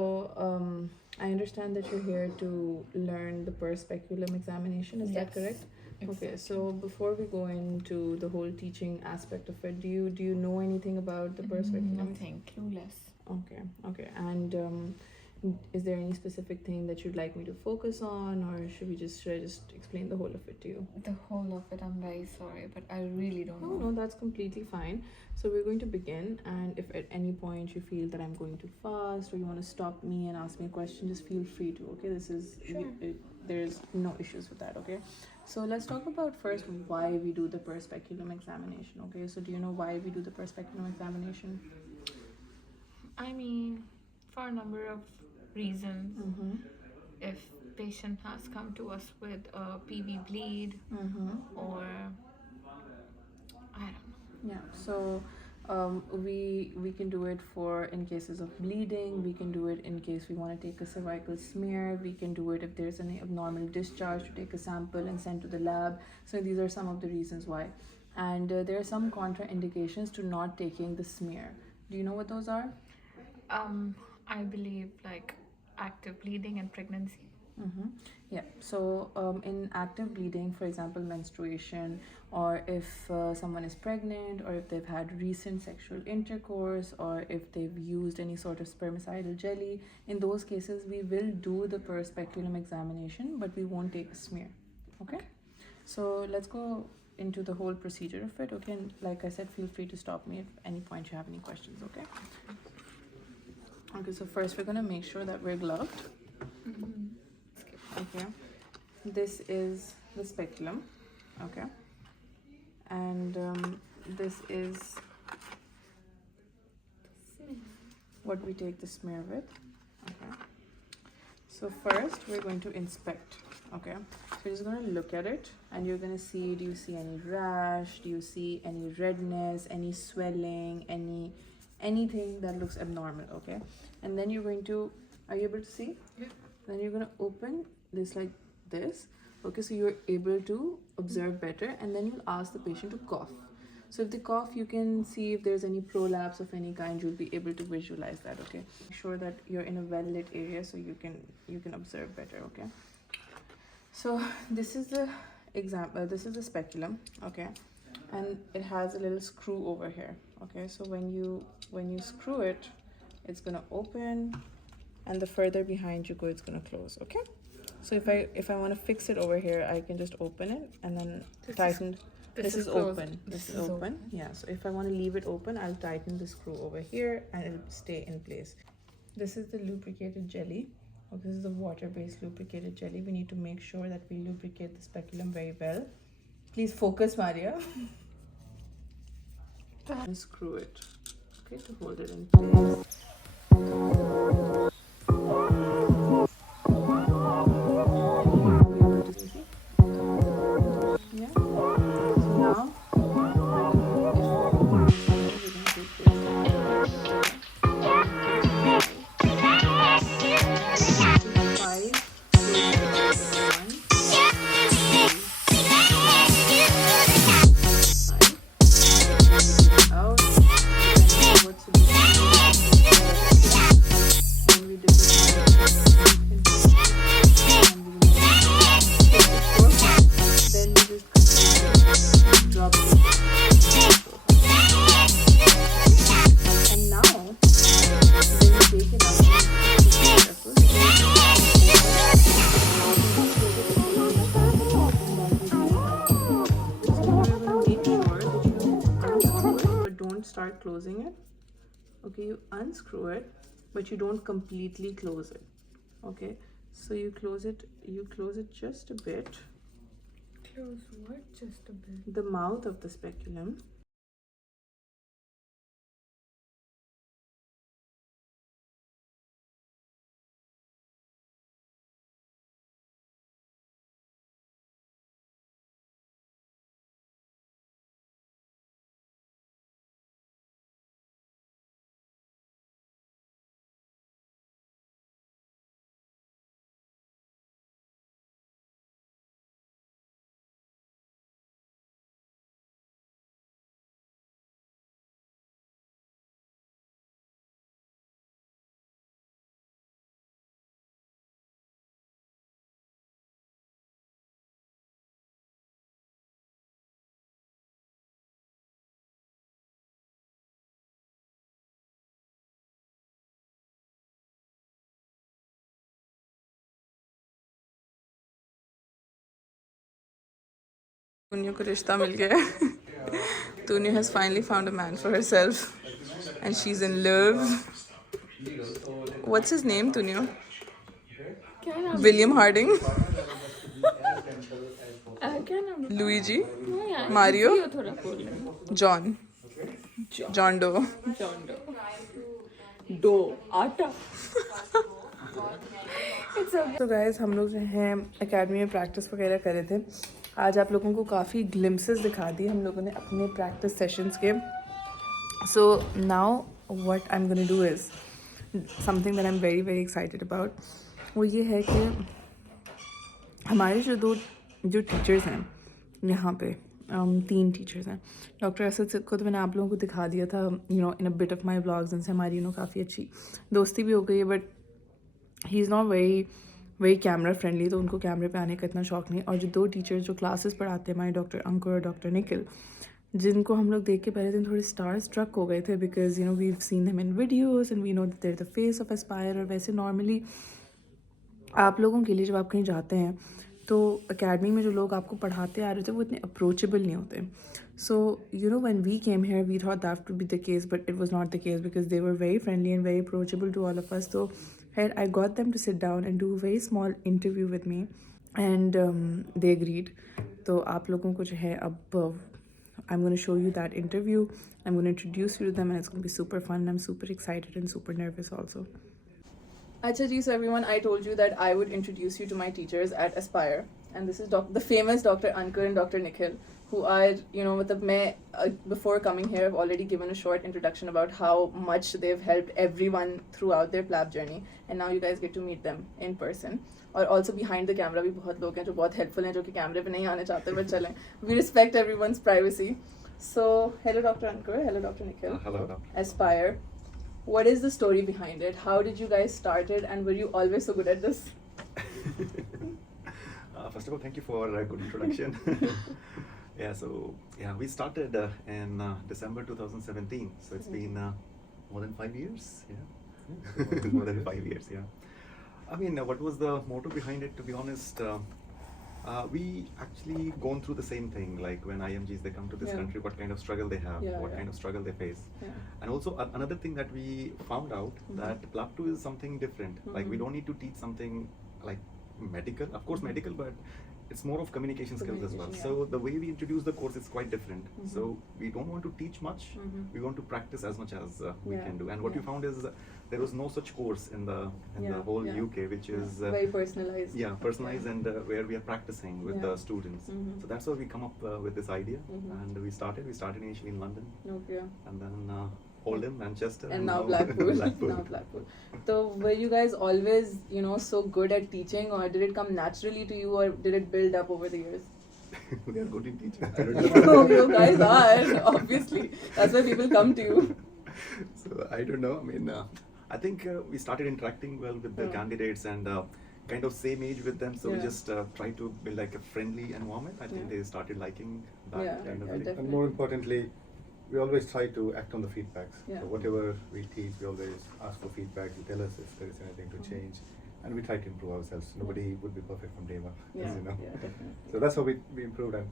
I understand that you're here to learn the perspeculum examination. Is that Yes, correct? Okay, exactly. so before we go into the whole teaching aspect of it, do you know anything about the perspeculum? Nothing, clueless. Okay, okay. And is there any specific thing that you'd like me to focus on, or should I just explain the whole of it to you? The whole of it, I'm very sorry, but I really don't No, know. no, that's completely fine. So we're going to begin, and if at any point you feel that I'm going too fast or you want to stop me and ask me a question, just feel free to. Okay, this is Sure. there's no issues with that. Okay, so let's talk about first why we do the perspeculum examination. Okay, so do you know why we do the perspeculum examination? I mean, for a number of reasons. Mm-hmm. If patient has come to us with a PV bleed Mm-hmm. or I don't know. Yeah, so we can do it for in cases of bleeding. We can do it in case we want to take a cervical smear. We can do it if there's any abnormal discharge to take a sample and send to the lab. So these are some of the reasons why. And there are some contraindications to not taking the smear. Do you know what those are? I believe like active bleeding and pregnancy. Mm-hmm. Yeah. So, in active bleeding, for example, menstruation, or if someone is pregnant, or if they've had recent sexual intercourse, or if they've used any sort of spermicidal jelly, in those cases, we will do the perspeculum examination, but we won't take a smear. Okay. So, let's go into the whole procedure of it. Okay. And like I said, feel free to stop me at any point you have any questions. Okay. Okay. So, first, we're going to make sure that we're gloved. Okay, this is the speculum. Okay, and this is what we take the smear with. Okay, so first we're going to inspect. Okay, so you're just going to look at it and you're going to see, do you see any rash, do you see any redness, any swelling, anything that looks abnormal. Okay, and then you're going to, are you able to see? Yeah. Then you're going to open this like this. Okay, so you're able to observe better, and then you'll ask the patient to cough. So if they cough, you can see if there's any prolapse of any kind. You'll be able to visualize that. Okay, make sure that you're in a well lit area so you can observe better. Okay, so this is the example. This is the speculum. Okay, and it has a little screw over here. Okay, so when you screw it, it's gonna open, and the further behind you go, it's gonna close. Okay, so if I want to fix it over here, I can just open it and then tighten. This is closed. open. This is open. Yeah, so if I want to leave it open, I'll tighten the screw over here and it'll stay in place. This is the lubricated jelly. Okay, this is the water-based lubricated jelly. We need to make sure that we lubricate the speculum very well. Please focus, Maria. And screw it. Okay, to hold it in place. Yeah. So now, start closing it. Okay, you unscrew it, but you don't completely close it. Okay, so you close it just a bit, Close what? Just a bit. the mouth of the speculum, Tunio को रिश्ता मिल गया है. Tunio has finally found a man for herself, and she's in love. What's his name, Tunio? William Harding, क्या नाम Luigi, है यार? Mario, इसी को थोड़ा बोल रहे हैं. John, John Doe. John Doe आटा. तो गाइस हम लोग जो हैं एकेडमी में प्रैक्टिस वगैरह कर रहे थे. आज आप लोगों को काफ़ी ग्लिम्सेस दिखा दी हम लोगों ने अपने प्रैक्टिस सेशंस के. So now what I am gonna do is something that I am very very excited about. वो ये है कि हमारे जो टीचर्स हैं यहाँ पे 3 टीचर्स हैं. डॉक्टर असद को तो मैंने आप लोगों को दिखा दिया था in a bit of my blogs. उनसे हमारी काफ़ी अच्छी दोस्ती भी हो गई है, but he is not very camera friendly, तो उनको कैमरे पे आने का इतना शौक नहीं. और जो 2 टीचर्स जो क्लासेस पढ़ाते हैं हमारे, डॉक्टर अंकुर और डॉक्टर निखिल, जिनको हम लोग देख के पहले दिन थोड़े स्टार स्ट्रक हो गए थे, because we have seen them in videos and we know that they are the face of Aspire. और वैसे नॉर्मली आप लोगों के लिए जब आप कहीं जाते हैं तो एकेडमी में जो लोग आपको पढ़ाते आ रहे थे वो इतने अप्रोचेबल नहीं होते. So when we came here we thought that would be the case, but it was not the case because they were very friendly and very approachable to all of us. तो I got them to sit down and do a very small interview with me, and they agreed. तो आप लोगों को जो है अब I'm going to show you that interview. I'm going to introduce you to them, and it's going to be super fun. I'm super excited and super nervous also. Acha ji, so everyone, I told you that I would introduce you to my teachers at Aspire, and this is the famous Dr. Ankur and Dr. Nikhil, who are, before coming here, I've already given a short introduction about how much they've helped everyone throughout their PLAB journey, and now you guys get to meet them in person. और also behind the camera भी बहुत लोग हैं जो बहुत helpful हैं, जो कि कैमरे पे नहीं आने चाहते, but चलें. We respect everyone's privacy. So, hello Dr. Ankur, hello Dr. Nikhil. Hello. Aspire. What is the story behind it? How did you guys start it, and were you always so good at this? First of all, thank you for a good introduction. We started in December 2017. So it's been more than 5 years. More than 5 years. I mean, what was the motto behind it? To be honest, we actually gone through the same thing. Like when IMGs they come to this country, what kind of struggle they have, what kind of struggle they face, and also another thing that we found out that Blackpool is something different. Like we don't need to teach something like medical, of course medical, but it's more of communication skills as well. So the way we introduce the course is quite different. So we don't want to teach much. We want to practice as much as we can do. And what we found is there was no such course in the whole UK, which is very personalized. Personalized, and where we are practicing with the students. So that's why we come up with this idea, and we started initially in London, and then Oldham, Manchester, and now Blackpool. Now Blackpool. So were you guys always, so good at teaching, or did it come naturally to you, or did it build up over the years? We are good in teaching. You guys are, obviously. That's why people come to you. So I don't know. I mean, I think we started interacting well with the candidates and kind of same age with them. So we just try to build like a friendly environment. I think they started liking that kind of thing. And more importantly, we always try to act on the feedbacks. So whatever we teach, we always ask for feedback. You tell us if there is anything to change, and we try to improve ourselves. Nobody would be perfect from day one, as you know. Definitely. So that's how we improved, and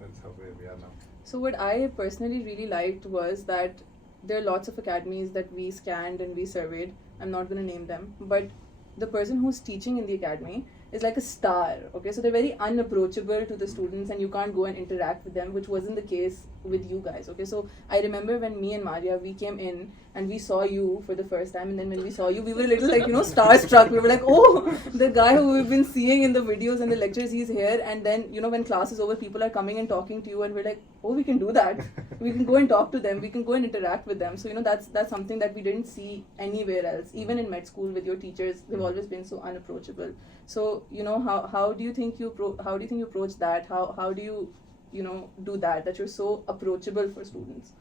that's how we are now. So what I personally really liked was that there are lots of academies that we scanned and we surveyed. I'm not going to name them, but the person who's teaching in the academy is like a star, okay? So they're very unapproachable to the students, and you can't go and interact with them, which wasn't the case with you guys, okay? So I remember when me and Maria, we came in and we saw you for the first time, and then when we saw you, we were a little like, starstruck. We were like, oh, the guy who we've been seeing in the videos and the lectures, he's here. And then, when class is over, people are coming and talking to you, and we're like, oh, we can do that. We can go and talk to them. We can go and interact with them. So, that's something that we didn't see anywhere else. Even in med school with your teachers, they've always been so unapproachable. So, how do you think you approach that? How do you, do that you're so approachable for students?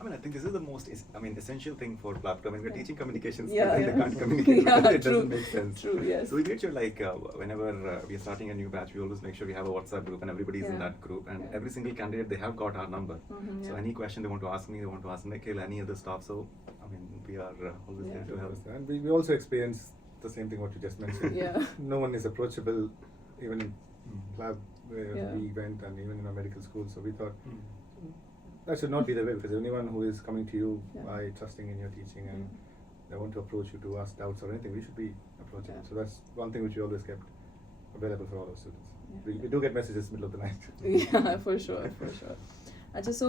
I mean, I think this is the most essential thing for Blackpool. I mean, we're teaching communications, Yeah, and yeah. they can't communicate. It True. doesn't make sense. True, yes. So we make sure, like, whenever we are starting a new batch, we always make sure we have a WhatsApp group, and everybody is in that group. And every single candidate, they have got our number. So any question they want to ask me, they want to ask Nikhil, any other stuff. So, I mean, we are always there to help. And we also experience the same thing what you just mentioned. Yeah. No one is approachable, even in lab where Yeah. we went, and even in our medical school. So we thought that should not be the way, because anyone who is coming to you Yeah. by trusting in your teaching and they want to approach you to ask doubts or anything, we should be approachable. Yeah. So that's one thing which we always kept available for all our students. Yeah. We do get messages middle of the night. Yeah, for sure, for sure. अच्छा, so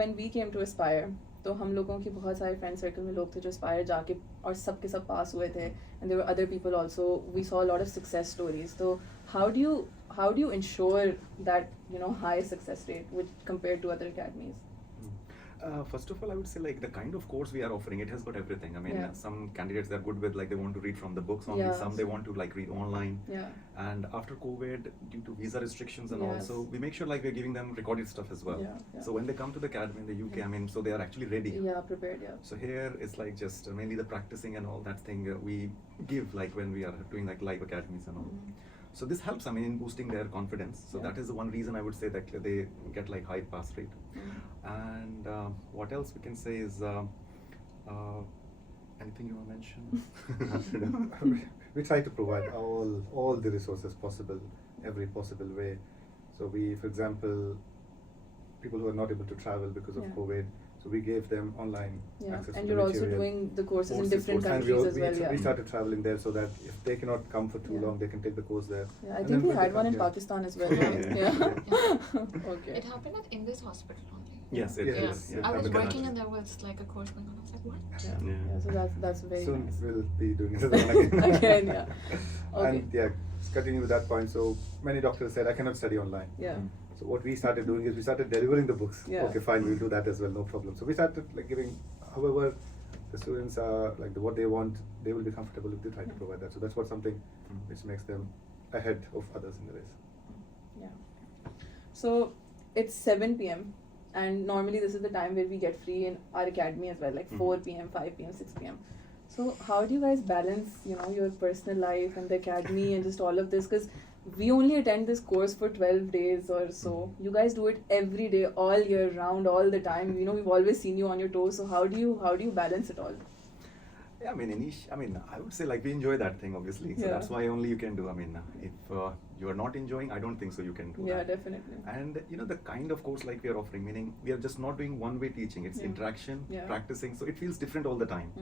when we came to Aspire, तो हम लोगों के बहुत सारे friend circle में लोग थे जो Aspire जाके और सब के सब पास हुए थे, and there were other people also. We saw a lot of success stories. So how do you ensure that, you know, high success rate compared to other academies? First of all, I would say like the kind of course we are offering, it has got everything. I mean, Yeah. some candidates they're good with, like they want to read from the books only. Yeah. Some they want to like read online. Yeah. And after COVID, due to visa restrictions and all, Yes. so we make sure like we're giving them recorded stuff as well. Yeah, yeah. So when they come to the academy in the UK, I mean, so they are actually ready. Yeah, prepared. Yeah. So here it's like just mainly the practicing and all that thing we give like when we are doing like live academies and all. So this helps, I mean, in boosting their confidence. So Yeah. that is the one reason I would say that they get like high pass rate. And what else we can say is anything you want to mention? We try to provide all the resources possible, every possible way. So we, for example, people who are not able to travel because of Yeah. COVID, so we gave them online Yeah. access And to you're the also material. doing the courses in Courses, different courses. And countries as well. we Yeah. started traveling there so that if they cannot come for too Yeah. long, they can take the course there. Yeah, I And think then we when they had one come in here- Pakistan as well. Yeah. right? Yeah. Okay. It happened at Indus Hospital only. Yes, it Yes, is. yes, Yeah. I was Karnataka. working and there was like a course going on. I was like, what? Yeah. Yeah. Yeah, so that's very Soon nice. we'll be doing another one again. Again, yeah. Okay. And yeah, continue with that point. So many doctors said, I cannot study online. Yeah. So what we started doing is we started delivering the books. Yeah. Okay, fine, we'll do that as well, no problem. So we started like giving, however, the students are like what they want, they will be comfortable if they try to provide that. So that's what something which makes them ahead of others in the race. Yeah. So it's 7 p.m. and normally this is the time where we get free in our academy as well, like 4 p.m., 5 p.m., 6 p.m. So how do you guys balance, you know, your personal life and the academy and just all of this? Because we only attend this course for 12 days or so. You guys do it every day, all year round, all the time. You know, we've always seen you on your toes. So how do you balance it all? Yeah, I mean, I would say like we enjoy that thing obviously. So Yeah. that's why only you can do. I mean, if you are not enjoying, I don't think so you can do Yeah, that. definitely. And you know the kind of course like we are offering, meaning we are just not doing one-way teaching. It's Yeah. interaction, Yeah. practicing. So it feels different all the time.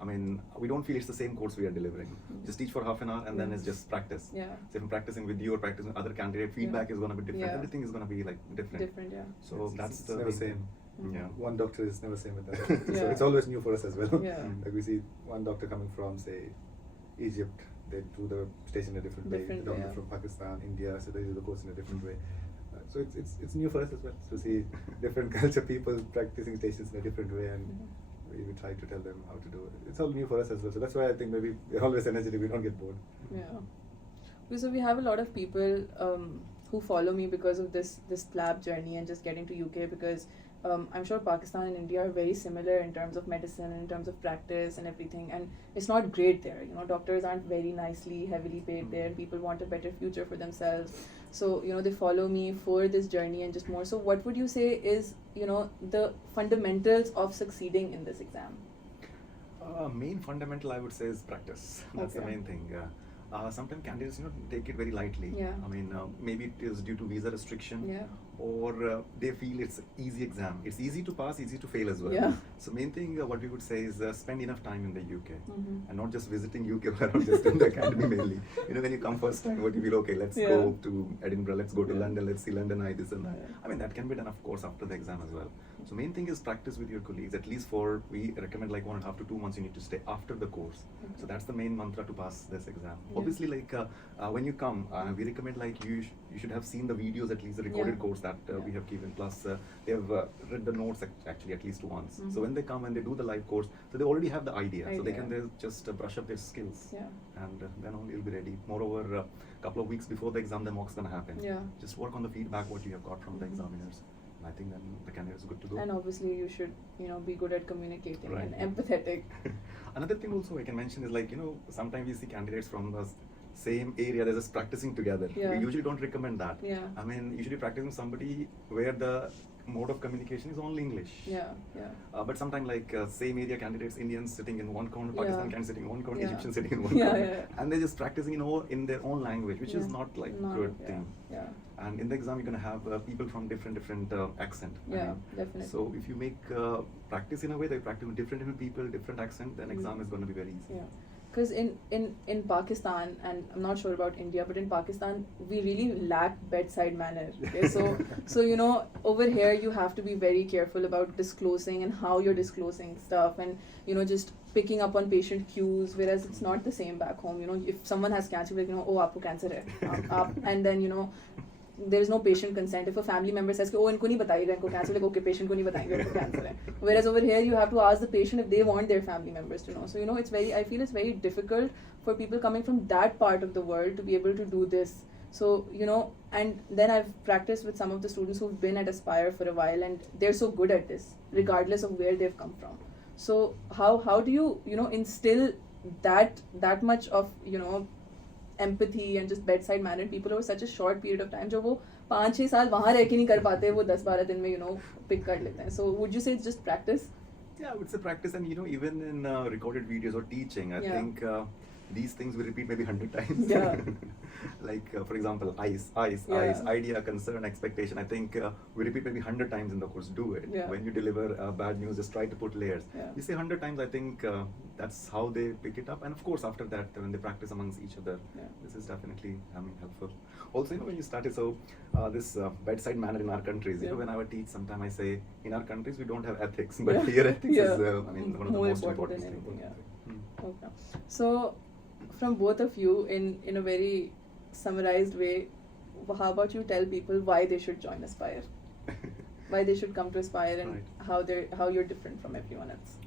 I mean, we don't feel it's the same course we are delivering. Just teach for half an hour and then Yeah. it's just practice. Yeah. So if I'm practicing with you or practicing with other candidate, feedback is going to be different. Yeah. Everything is going to be like different. Different, yeah. So that's It's the never main same. thing. Yeah. One doctor is never same with the other. So Yeah. it's always new for us as well. Yeah. Like we see one doctor coming from, say, Egypt, they do the stage in a different way. Different The way, doctor yeah. from Pakistan, India, so they do the course in a different way. So it's new for us as well to see different culture people practicing stations in a different way, and we try to tell them how to do it. It's all new for us as well. So that's why I think maybe we're always energetic. We don't get bored. Yeah. So we have a lot of people who follow me because of this lab journey and just getting to UK, because I'm sure Pakistan and India are very similar in terms of medicine, in terms of practice and everything, and it's not great there. You know, doctors aren't very nicely, heavily paid there, and people want a better future for themselves. So, you know, they follow me for this journey and just more. So what would you say is, you know, the fundamentals of succeeding in this exam? Main fundamental I would say is practice. That's the Okay. main thing. Sometimes candidates take it very lightly. Yeah. I mean, maybe it is due to visa restriction, Yeah. or they feel it's easy exam. It's easy to pass, easy to fail as well. Yeah. So main thing what we would say is spend enough time in the UK Mm-hmm. and not just visiting UK, but not just in the academy mainly. You know, when you come first time, what you feel, okay, let's Yeah. go to Edinburgh, let's go to Yeah. London, let's see London Eye, this and that. Yeah. I mean, that can be done, of course, after the exam as well. So main thing is practice with your colleagues. At least we recommend like 1.5 to 2 months you need to stay after the course. So that's the main mantra to pass this exam. Yeah. Obviously, like when you come, we recommend like you should have seen the videos, at least the recorded Yeah. course that we have given. Plus, they have read the notes actually at least once. Mhm. So when they come and they do the live course, so they already have the idea. So they Idea. can just brush up their skills. Yeah. And then only you'll be ready. Moreover, a couple of weeks before the exam, the mock's gonna happen. Yeah. Just work on the feedback what you have got from the Mhm. examiners. And I think then the candidate is good to go. And obviously you should, you know, be good at communicating Right. and empathetic. Another thing also I can mention is like, you know, sometimes we see candidates from the same area, they're just practicing together. Yeah. We usually don't recommend that. Yeah. I mean, you should be practicing somebody where the mode of communication is only English. But sometimes like same area candidates, Indians sitting in one corner, Pakistan candidates sitting in one corner, Egyptians sitting in one corner, and they're just practicing in their own language, which is not like good thing. And in the exam, you're gonna have people from different accent. Definitely. So if you make practice in a way that you practice with different people, different accent, then exam is gonna be very easy. Because in Pakistan, and I'm not sure about India, but in Pakistan we really lack bedside manner. Okay? So you know, over here you have to be very careful about disclosing and how you're disclosing stuff, and you know, just picking up on patient cues. Whereas it's not the same back home. You know, if someone has cancer, like, you know, oh, aapko cancer hai, and then, you know, there is no patient consent. If a family member says, oh, इनको नहीं बताइएगा, इनको cancer, like, okay, patient को नहीं बताएंगे, इनको cancer है. Whereas over here, you have to ask the patient if they want their family members to know. So, you know, I feel it's very difficult for people coming from that part of the world to be able to do this. So, you know, and then I've practiced with some of the students who've been at Aspire for a while, and they're so good at this, regardless of where they've come from. So, how do you, you know, instill that much of, you know, empathy and just bedside manner in people over such a short period of time, जो वो 5-6 साल वहाँ रह के नहीं कर पाते, वो 10-12 दिन में, you know, pick कर लेते हैं. So would you say it's just practice? Yeah, I would say practice, and you know, even in recorded videos or teaching, I think these things we repeat maybe 100 times. Like for example, eyes, idea, concern, expectation. I think we repeat maybe 100 times in the course. Do it. When you deliver bad news, just try to put layers. You say 100 times. I think that's how they pick it up. And of course, after that, when they practice amongst each other, this is definitely, I mean, helpful. Also, you know, when you started, so this bedside manner in our countries, you know, when I would teach, sometimes I say, in our countries we don't have ethics, but here ethics is, I mean, one of the most important things. Okay. So, from both of you, in a very summarized way, how about you tell people why they should join Aspire? Why they should come to Aspire, and how you're different from everyone else?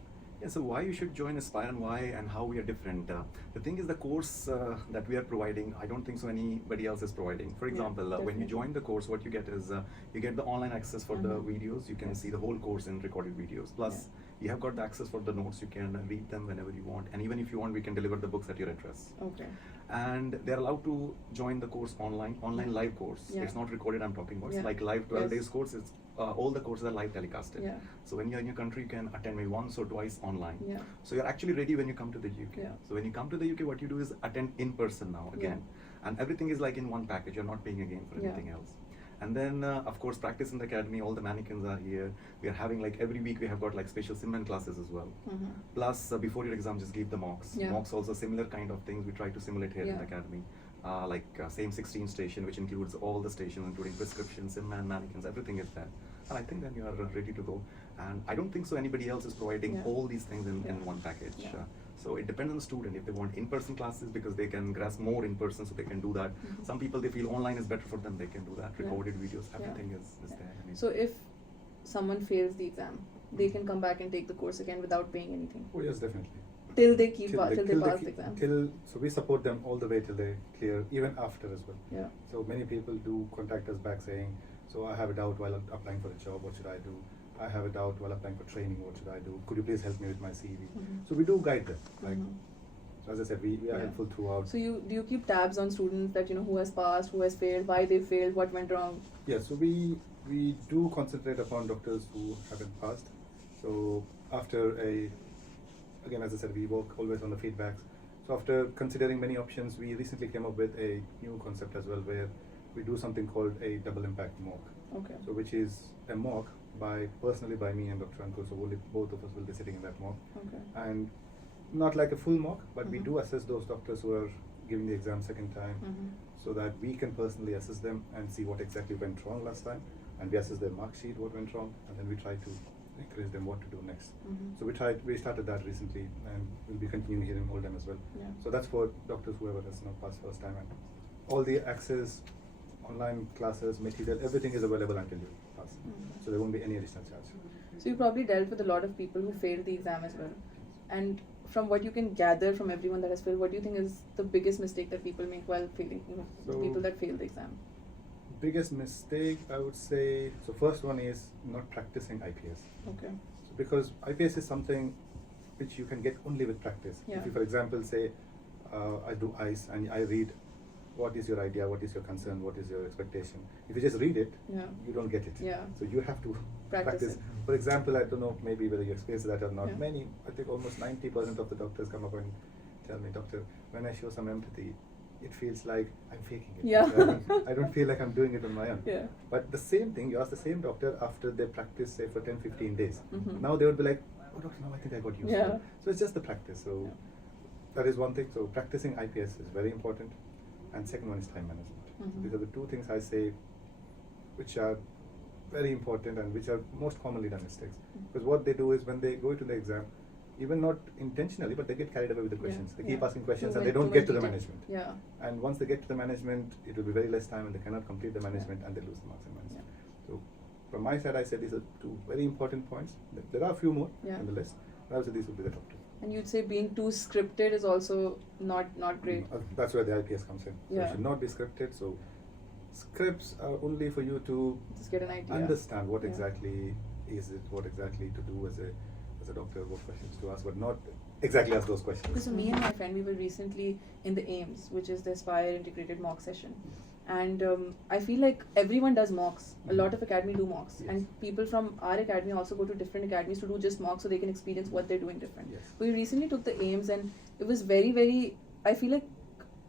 Yeah, so why you should join Aspire, and why and how we are different. The thing is, the course that we are providing, I don't think so anybody else is providing. For example, when you join the course, what you get is you get the online access for the videos. You can see the whole course in recorded videos. Plus, you have got the access for the notes. You can read them whenever you want. And even if you want, we can deliver the books at your address. Okay. And they're allowed to join the course online live course. It's not recorded, I'm talking about. It's like live 12 days course. It's all the courses are live telecasted. So when you're in your country, you can attend maybe once or twice online. So you're actually ready when you come to the UK. So when you come to the UK, what you do is attend in person now again. And everything is like in one package. You're not paying again for anything else. And then, of course, practice in the academy, all the mannequins are here. We are having, like, every week we have got, like, special sim classes as well. Plus, before your exam, just give the mocks. Mocks also similar kind of things we try to simulate here in the academy. Like, same 16 station, which includes all the stations, including prescriptions, sim mannequins, everything is there. And I think then you are ready to go. And I don't think so anybody else is providing all these things in one package. So it depends on the student. If they want in-person classes because they can grasp more in person, so they can do that. Some people, they feel online is better for them, they can do that. Recorded videos, everything is there. I mean, so if someone fails the exam, they can come back and take the course again without paying anything? Oh yes, definitely. Till they pass the exam? So we support them all the way till they clear, even after as well. So many people do contact us back saying, so I have a doubt while applying for a job, what should I do? I have a doubt while applying for training, what should I do? Could you please help me with my CV? So we do guide them. Like, so as I said, we are helpful throughout. So do you keep tabs on students that, you know, who has passed, who has failed, why they failed, what went wrong? Yeah, so we do concentrate upon doctors who haven't passed. So after again, as I said, we work always on the feedbacks. So after considering many options, we recently came up with a new concept as well, where we do something called a double impact mock. Okay. So which is a mock personally by me and Dr. Ankur, so both of us will be sitting in that mock. Okay. And not like a full mock, but we do assess those doctors who are giving the exam second time, so that we can personally assess them and see what exactly went wrong last time, and we assess their mark sheet, what went wrong, and then we try to encourage them what to do next. So we started that recently, and we'll be continuing here in Oldham as well. So that's for doctors whoever has not passed first time, and all the access, online classes, material, everything is available until you pass. So there won't be any additional charge. So you probably dealt with a lot of people who failed the exam as well. And from what you can gather from everyone that has failed, what do you think is the biggest mistake that people make while failing, you know, the people that fail the exam? Biggest mistake, I would say, so first one is not practicing IPS. Okay. So because IPS is something which you can get only with practice. If you, for example, say, I do eyes and I read what is your idea, what is your concern, what is your expectation. If you just read it, you don't get it. Yeah. So you have to practice. it. For example, I don't know maybe whether you experience that or not. Yeah. I think almost 90% of the doctors come up and tell me, doctor, when I show some empathy, it feels like I'm faking it. Yeah. I don't feel like I'm doing it on my own. Yeah. But the same thing, you ask the same doctor after they practice, say, for 10, 15 days. Mhm. Now they would be like, oh, doctor, now I think I got used to Yeah. it. So it's just the practice. So that is one thing. So practicing IPS is very important. And second one is time management. Mhm. These are the two things I say which are very important and which are most commonly done mistakes. Because what they do is when they go to the exam, even not intentionally, but they get carried away with the questions. They keep asking questions and they don't get to the management. Yeah. And once they get to the management, it will be very less time and they cannot complete the management and they lose the marks in management. So from my side, I said these are two very important points. There are a few more on the list, but I would say these would be the top two. And you'd say being too scripted is also not great. That's where the IPS comes in. So Yeah. it should not be scripted. So scripts are only for you to Just get an idea. understand what Yeah. exactly is it, what exactly to do as a doctor, what questions to ask, but not exactly ask those questions. So me and my friend, we were recently in the AIMS, which is the Aspire Integrated Mock Session. And I feel like everyone does mocks. A lot of academy do mocks. Yes. And people from our academy also go to different academies to do just mocks so they can experience what they're doing different. Yes. We recently took the AIMS and it was very, very, I feel like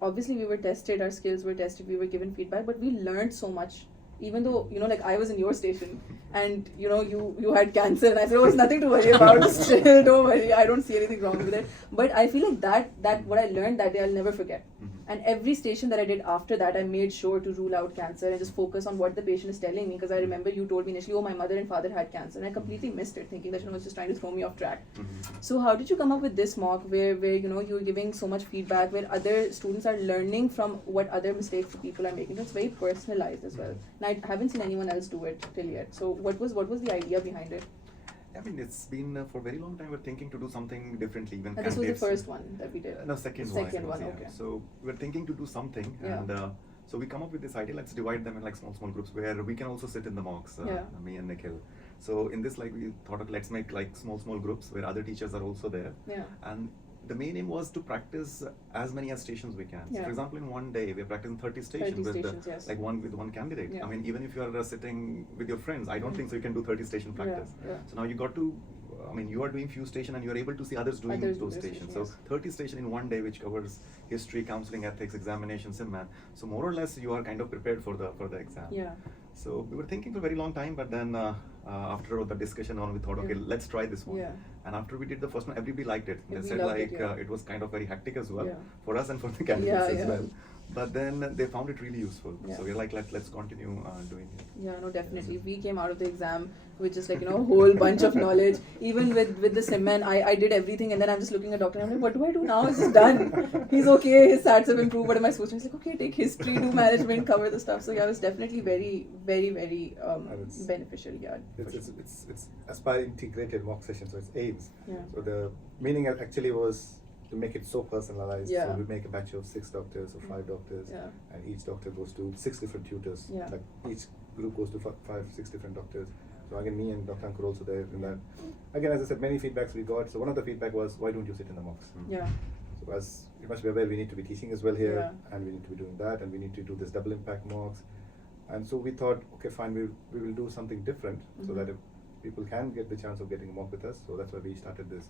obviously we were tested, our skills were tested, we were given feedback, but we learned so much. Even though, you know, like I was in your station and, you know, you had cancer and I said, oh, it's nothing to worry about, just chill, don't worry, I don't see anything wrong with it. But I feel like that what I learned that day, I'll never forget. And every station that I did after that, I made sure to rule out cancer and just focus on what the patient is telling me. Because I remember you told me initially, oh, my mother and father had cancer. And I completely missed it, thinking that, you know, it's just trying to throw me off track. So how did you come up with this mock where you know, you're giving so much feedback, where other students are learning from what other mistakes the people are making? It's very personalized as well. And I haven't seen anyone else do it till yet. So what was the idea behind it? I mean, it's been for a very long time we're thinking to do something differently. Even And this was the candidates- first one that we did. No, second one. Okay. So we're thinking to do something, Yeah. and so we come up with this idea. Let's divide them in like small groups where we can also sit in the mocks. Me and Nikhil. So in this, like, we thought of let's make like small groups where other teachers are also there. Yeah. And the main aim was to practice as many as stations we can. So Yeah. for example, in one day we're practicing 30 stations 30 with stations, yes. like one candidate. Yeah. I mean, even if you are sitting with your friends, I don't think so you can do 30 station practice. Yeah. So now you got to, I mean, you are doing few stations and you are able to see others doing Others do those their stations. stations, So 30 station in one day, which covers history, counseling, ethics, examination, SimMan. So more or less you are kind of prepared for the exam. Yeah. So we were thinking for a very long time, but then after the discussion on, we thought, okay, let's try this one. Yeah. And after we did the first one, everybody liked it. They We said loved like it, yeah. it was kind of very hectic as well Yeah. for us and for the candidates Yeah. as well. But then they found it really useful. Yeah. So we're like, let's continue doing it. Yeah, no, definitely. We came out of the exam with just like, you know, a whole bunch of knowledge. Even with the SimMan, I did everything, and then I'm just looking at doctor and I'm like, what do I do now? It's just done. He's okay, his SATs have improved. What am I supposed to do? He's like, okay, take history, do management, cover the stuff. So yeah, it was definitely very, very, very beneficial. Yeah. It's Aspire Integrated Mock Session, so it's AIMS. Yeah. So the meaning actually was to make it so personalized. Yeah. So we make a batch of 6 doctors or 5 doctors, Yeah. and each doctor goes to 6 different tutors. Yeah. Like each group goes to 5-6 different doctors. So again, me and Dr. Ankur also there in that. Again, as I said, many feedbacks we got. So one of the feedback was, why don't you sit in the mocks? Yeah. So as you must be aware, we need to be teaching as well here, Yeah. and we need to be doing that, and we need to do this double impact mocks. And so we thought, okay, fine, we will do something different so that if people can get the chance of getting a mock with us. So that's why we started this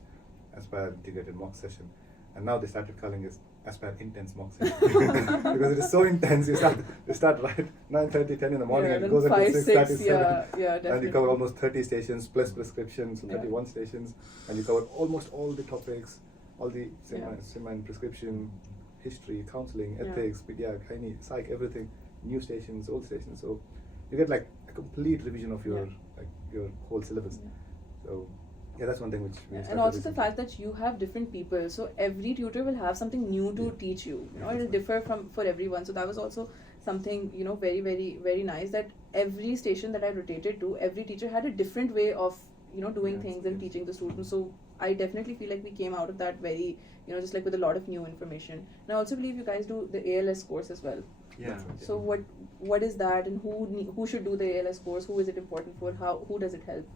Aspire Integrated Mock Session. And now they started calling it Aspire Intense Mock Session. Because it is so intense. You start right 9:30, 10 in the morning, and it goes until 6:30, 7. Yeah, definitely. And you cover almost 30 stations plus prescriptions, so 31 stations. And you cover almost all the topics, all the SimMan prescription, history, counseling, ethics, pediatric, gynae, psych, everything. New stations, old stations. So you get like a complete revision of your your whole syllabus. So yeah, that's one thing which we and also the fact that you have different people, so every tutor will have something new to teach you. You know, it'll differ for everyone. So that was also something, you know, very, very, very nice, that every station that I rotated to, every teacher had a different way of, you know, doing things and teaching the students. So I definitely feel like we came out of that very, you know, just like with a lot of new information. And I also believe you guys do the ALS course as well. Yeah. So what is that, and who should do the ALS course? Who is it important for? Who does it help?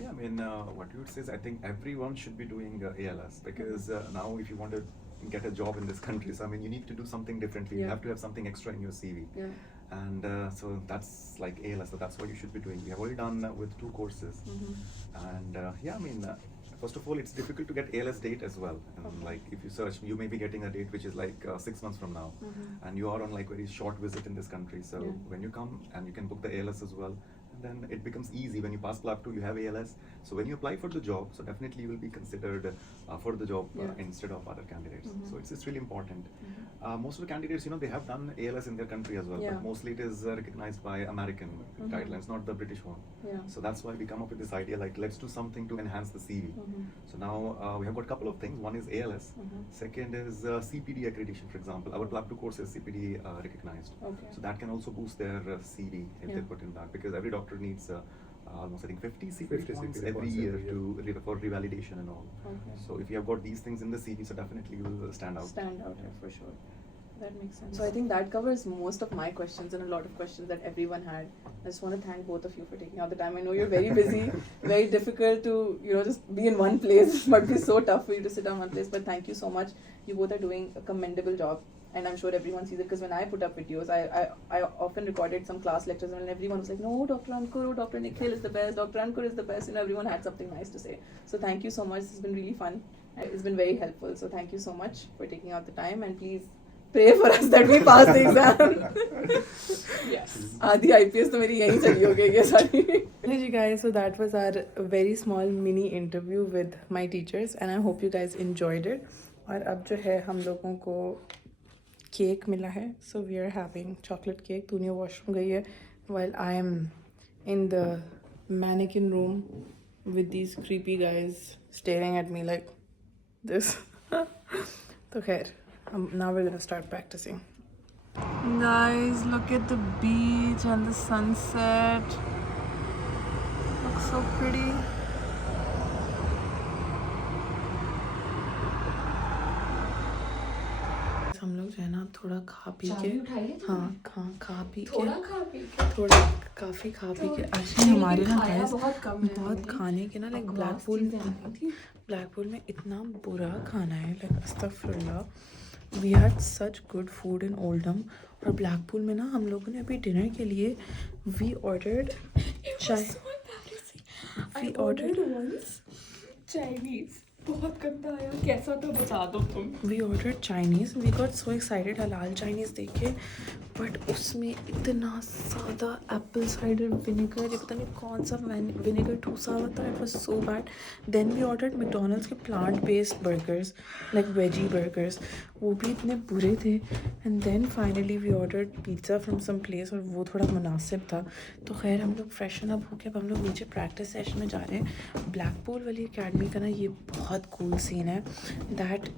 Yeah, I mean, what you would say is I think everyone should be doing ALS, because now if you want to get a job in this country. So I mean, you need to do something differently. You Yeah. have to have something extra in your CV. Yeah. And so that's like ALS. So that's what you should be doing. We have already done with 2 courses. And yeah, I mean, first of all, it's difficult to get ALS date as well. And like if you search, you may be getting a date which is like 6 months from now, and you are on like very short visit in this country. So Yeah. when you come and you can book the ALS as well, and then it becomes easy. When you pass Plug 2, you have ALS. So when you apply for the job, so definitely you will be considered for the job Yeah. instead of other candidates. So it's really important. Most of the candidates, you know, they have done ALS in their country as well, Yeah. but mostly it is recognized by American guidelines, not the British one. Yeah. So that's why we come up with this idea, like let's do something to enhance the CV. So now we have got a couple of things. One is ALS. Second is CPD accreditation, for example. Our Plug 2 course is CPD recognized. Okay. So that can also boost their CV if Yeah. they put in that, because every doctor needs almost I think 50 CPD 50 points CPD every points year every year. for revalidation and all. Okay. So if you have got these things in the CV, so definitely you will stand out. Stand out, yeah, for sure. That makes sense. So I think that covers most of my questions and a lot of questions that everyone had. I just want to thank both of you for taking out the time. I know you're very busy, very difficult to, you know, just be in one place. It might be so tough for you to sit on one place, but thank you so much. You both are doing a commendable job. And I'm sure everyone sees it, because when I put up videos, I often recorded some class lectures and everyone was like, no, Dr. Ankur, Dr. Nikhil is the best, Dr. Ankur is the best, and everyone had something nice to say. So thank you so much. This has been really fun. It's been very helpful. So thank you so much for taking out the time, and please pray for us that we pass the exam. Yes. आधी IPS तो मेरी यहीं चली हो गई है सारी. Hey guys, so that was our very small mini interview with my teachers, and I hope you guys enjoyed it. और अब जो है हम लोगों को केक मिला है, so we are having chocolate cake. Tunios washroom गई है while I am in the mannequin room with these creepy guys staring at me like this. तो खैर, now we're gonna start practicing. Guys, look at the beach and the sunset. Looks so pretty. हम लोग जो है ना थोड़ा खा P के, हाँ खा पी के, थोड़ा काफ़ी खा पी के. एक्चुअली हमारे ना गाइस बहुत खाने के ना लाइक ब्लैकपूल में इतना बुरा खाना है, लाइक अस्तगफुरुल्लाह. We had such good food in Oldham. और ब्लैकपूल में ना हम लोगों ने अभी डिनर के लिए वी ऑर्डर्ड चाइनीज. बहुत गंदा आया. कैसा था बता दो तुम. We order Chinese. We got so excited हलाल चाइनीज़ देख के, बट उसमें इतना ज़्यादा एप्पल साइडर विनेगर, ये पता नहीं कौन सा विनेगर ठूसा हुआ था. It was so bad. Then we ordered McDonald's के plant based burgers, like veggie burgers. वो भी इतने बुरे थे. And then finally we ordered pizza from some place, और वो थोड़ा मुनासिब था. तो खैर हम लोग फ्रेशन अप होकर अब हम लोग नीचे प्रैक्टिस सेशन में जा रहे हैं. ब्लैकपूल वाली अकेडमी का ना ये बहुत कूल सीन है दैट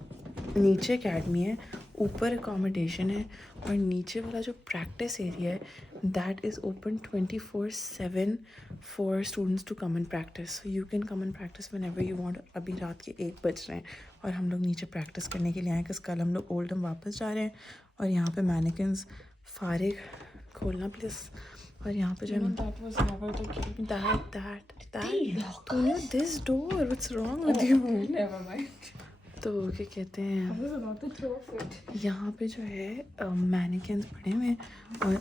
नीचे अकेडमी है, ऊपर अकोमोडेशन है, और नीचे वाला जो प्रैक्टिस एरिया है that is open 24/7 for students to come and practice. You can come and practice whenever you want. अभी रात के 1 बज रहे हैं और हम लोग नीचे प्रैक्टिस करने के लिए आए, कल हम लोग ओल्डम वापस जा रहे हैं. और यहाँ पे मैनिकन्स फारिग खोलना प्लीज़. और यहाँ पे जो this door, what's wrong with you. तो क्या कहते हैं, यहाँ पे जो है मैनिकन्स पड़े हुए हैं, और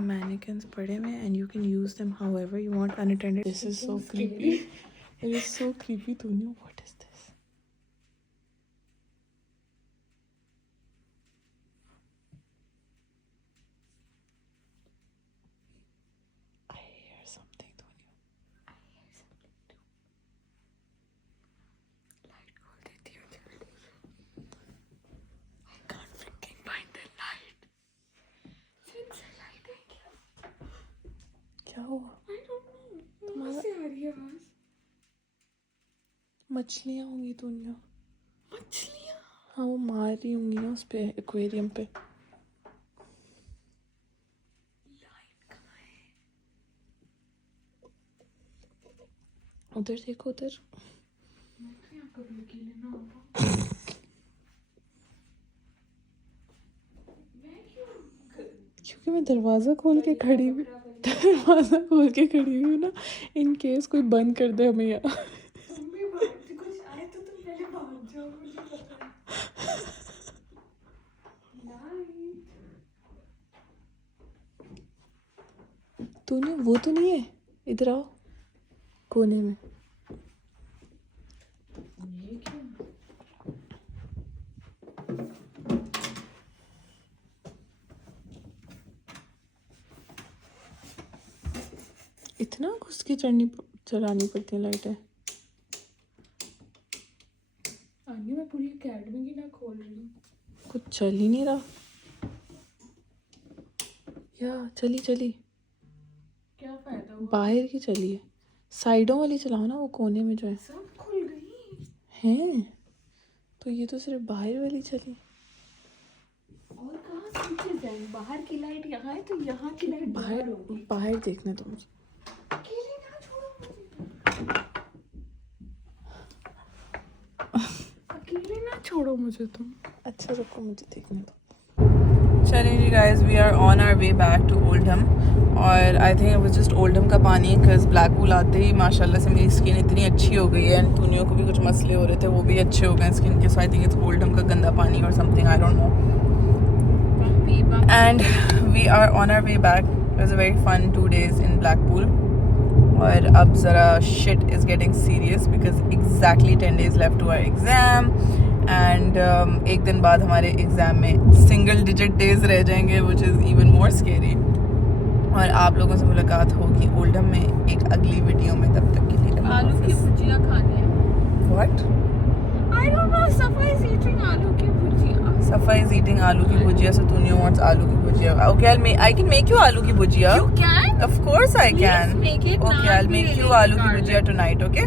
मैनिकन्स पड़े हुए हैं, and you can use them however you want unattended. This is so creepy. It is so creepy. Tunio, what is this? I hear something, Tuniyo. I can't freaking find the light. क्या हुआ? मछलियाँ होंगी दुनिया. मछलियाँ? हाँ, वो मार रही होंगी ना उस पे, एक्वेरियम पे. उधर देखो, उधर. क्योंकि मैं दरवाज़ा खोल के खड़ी हुई ना, इन केस कोई बंद कर दे हमें यहाँ. तूने वो तो नहीं है, इधर आओ कोने में। ये क्या? इतना घुस के चलानी पड़ती है लाइटें। आगे मैं पूरी एकेडमी की ना खोल रही हूँ। कुछ चल ही नहीं रहा। या चली क्या फायदा हुआ? बाहर की चलिए, साइडों वाली चलाओ ना, वो कोने में जो है। सब खुल गई। हैं तो ये तो सिर्फ बाहर वाली चली। और कहाँ स्विचेस हैं? बाहर की लाइट यहाँ है तो यहाँ की लाइट बाहर होगी। बाहर देखना तो मुझे। अकेले ना छोड़ो मुझे। अकेले ना छोड़ो मुझे तुम। अच्छा रुको, मुझे देखने दो। चलिए जी guys, we are on our way back to Oldham. और I think it was just Oldham का पानी, बिकॉज ब्लैकपूल आते ही माशाल्लाह से मेरी स्किन इतनी अच्छी हो गई है, एंड टूनियो को भी कुछ मसले हो रहे थे, वो भी अच्छे हो गए स्किन के। So I think it's Oldham का गंदा पानी और something, I don't know. And we are on our way back. It was a very fun 2 days in Blackpool. और अब ज़रा shit is getting serious because exactly 10 days left to our exam. And एक दिन बाद हमारे exam में single digit days रह जाएंगे, which is even more scary. और आप लोगों से मुलाकात होगी ओल्डहम में एक अगली वीडियो में। तब तक के लिए आलू की भुजिया खाने हैं। What? I don't know. Safa is eating आलू की भुजिया. Safa is eating आलू की भुजिया, so Tunio wants आलू की भुजिया. Okay, I can make you आलू की भुजिया. You can? Of course I Please can. make it Okay, not I'll be make you really आलू की garlic. भुजिया tonight. Okay?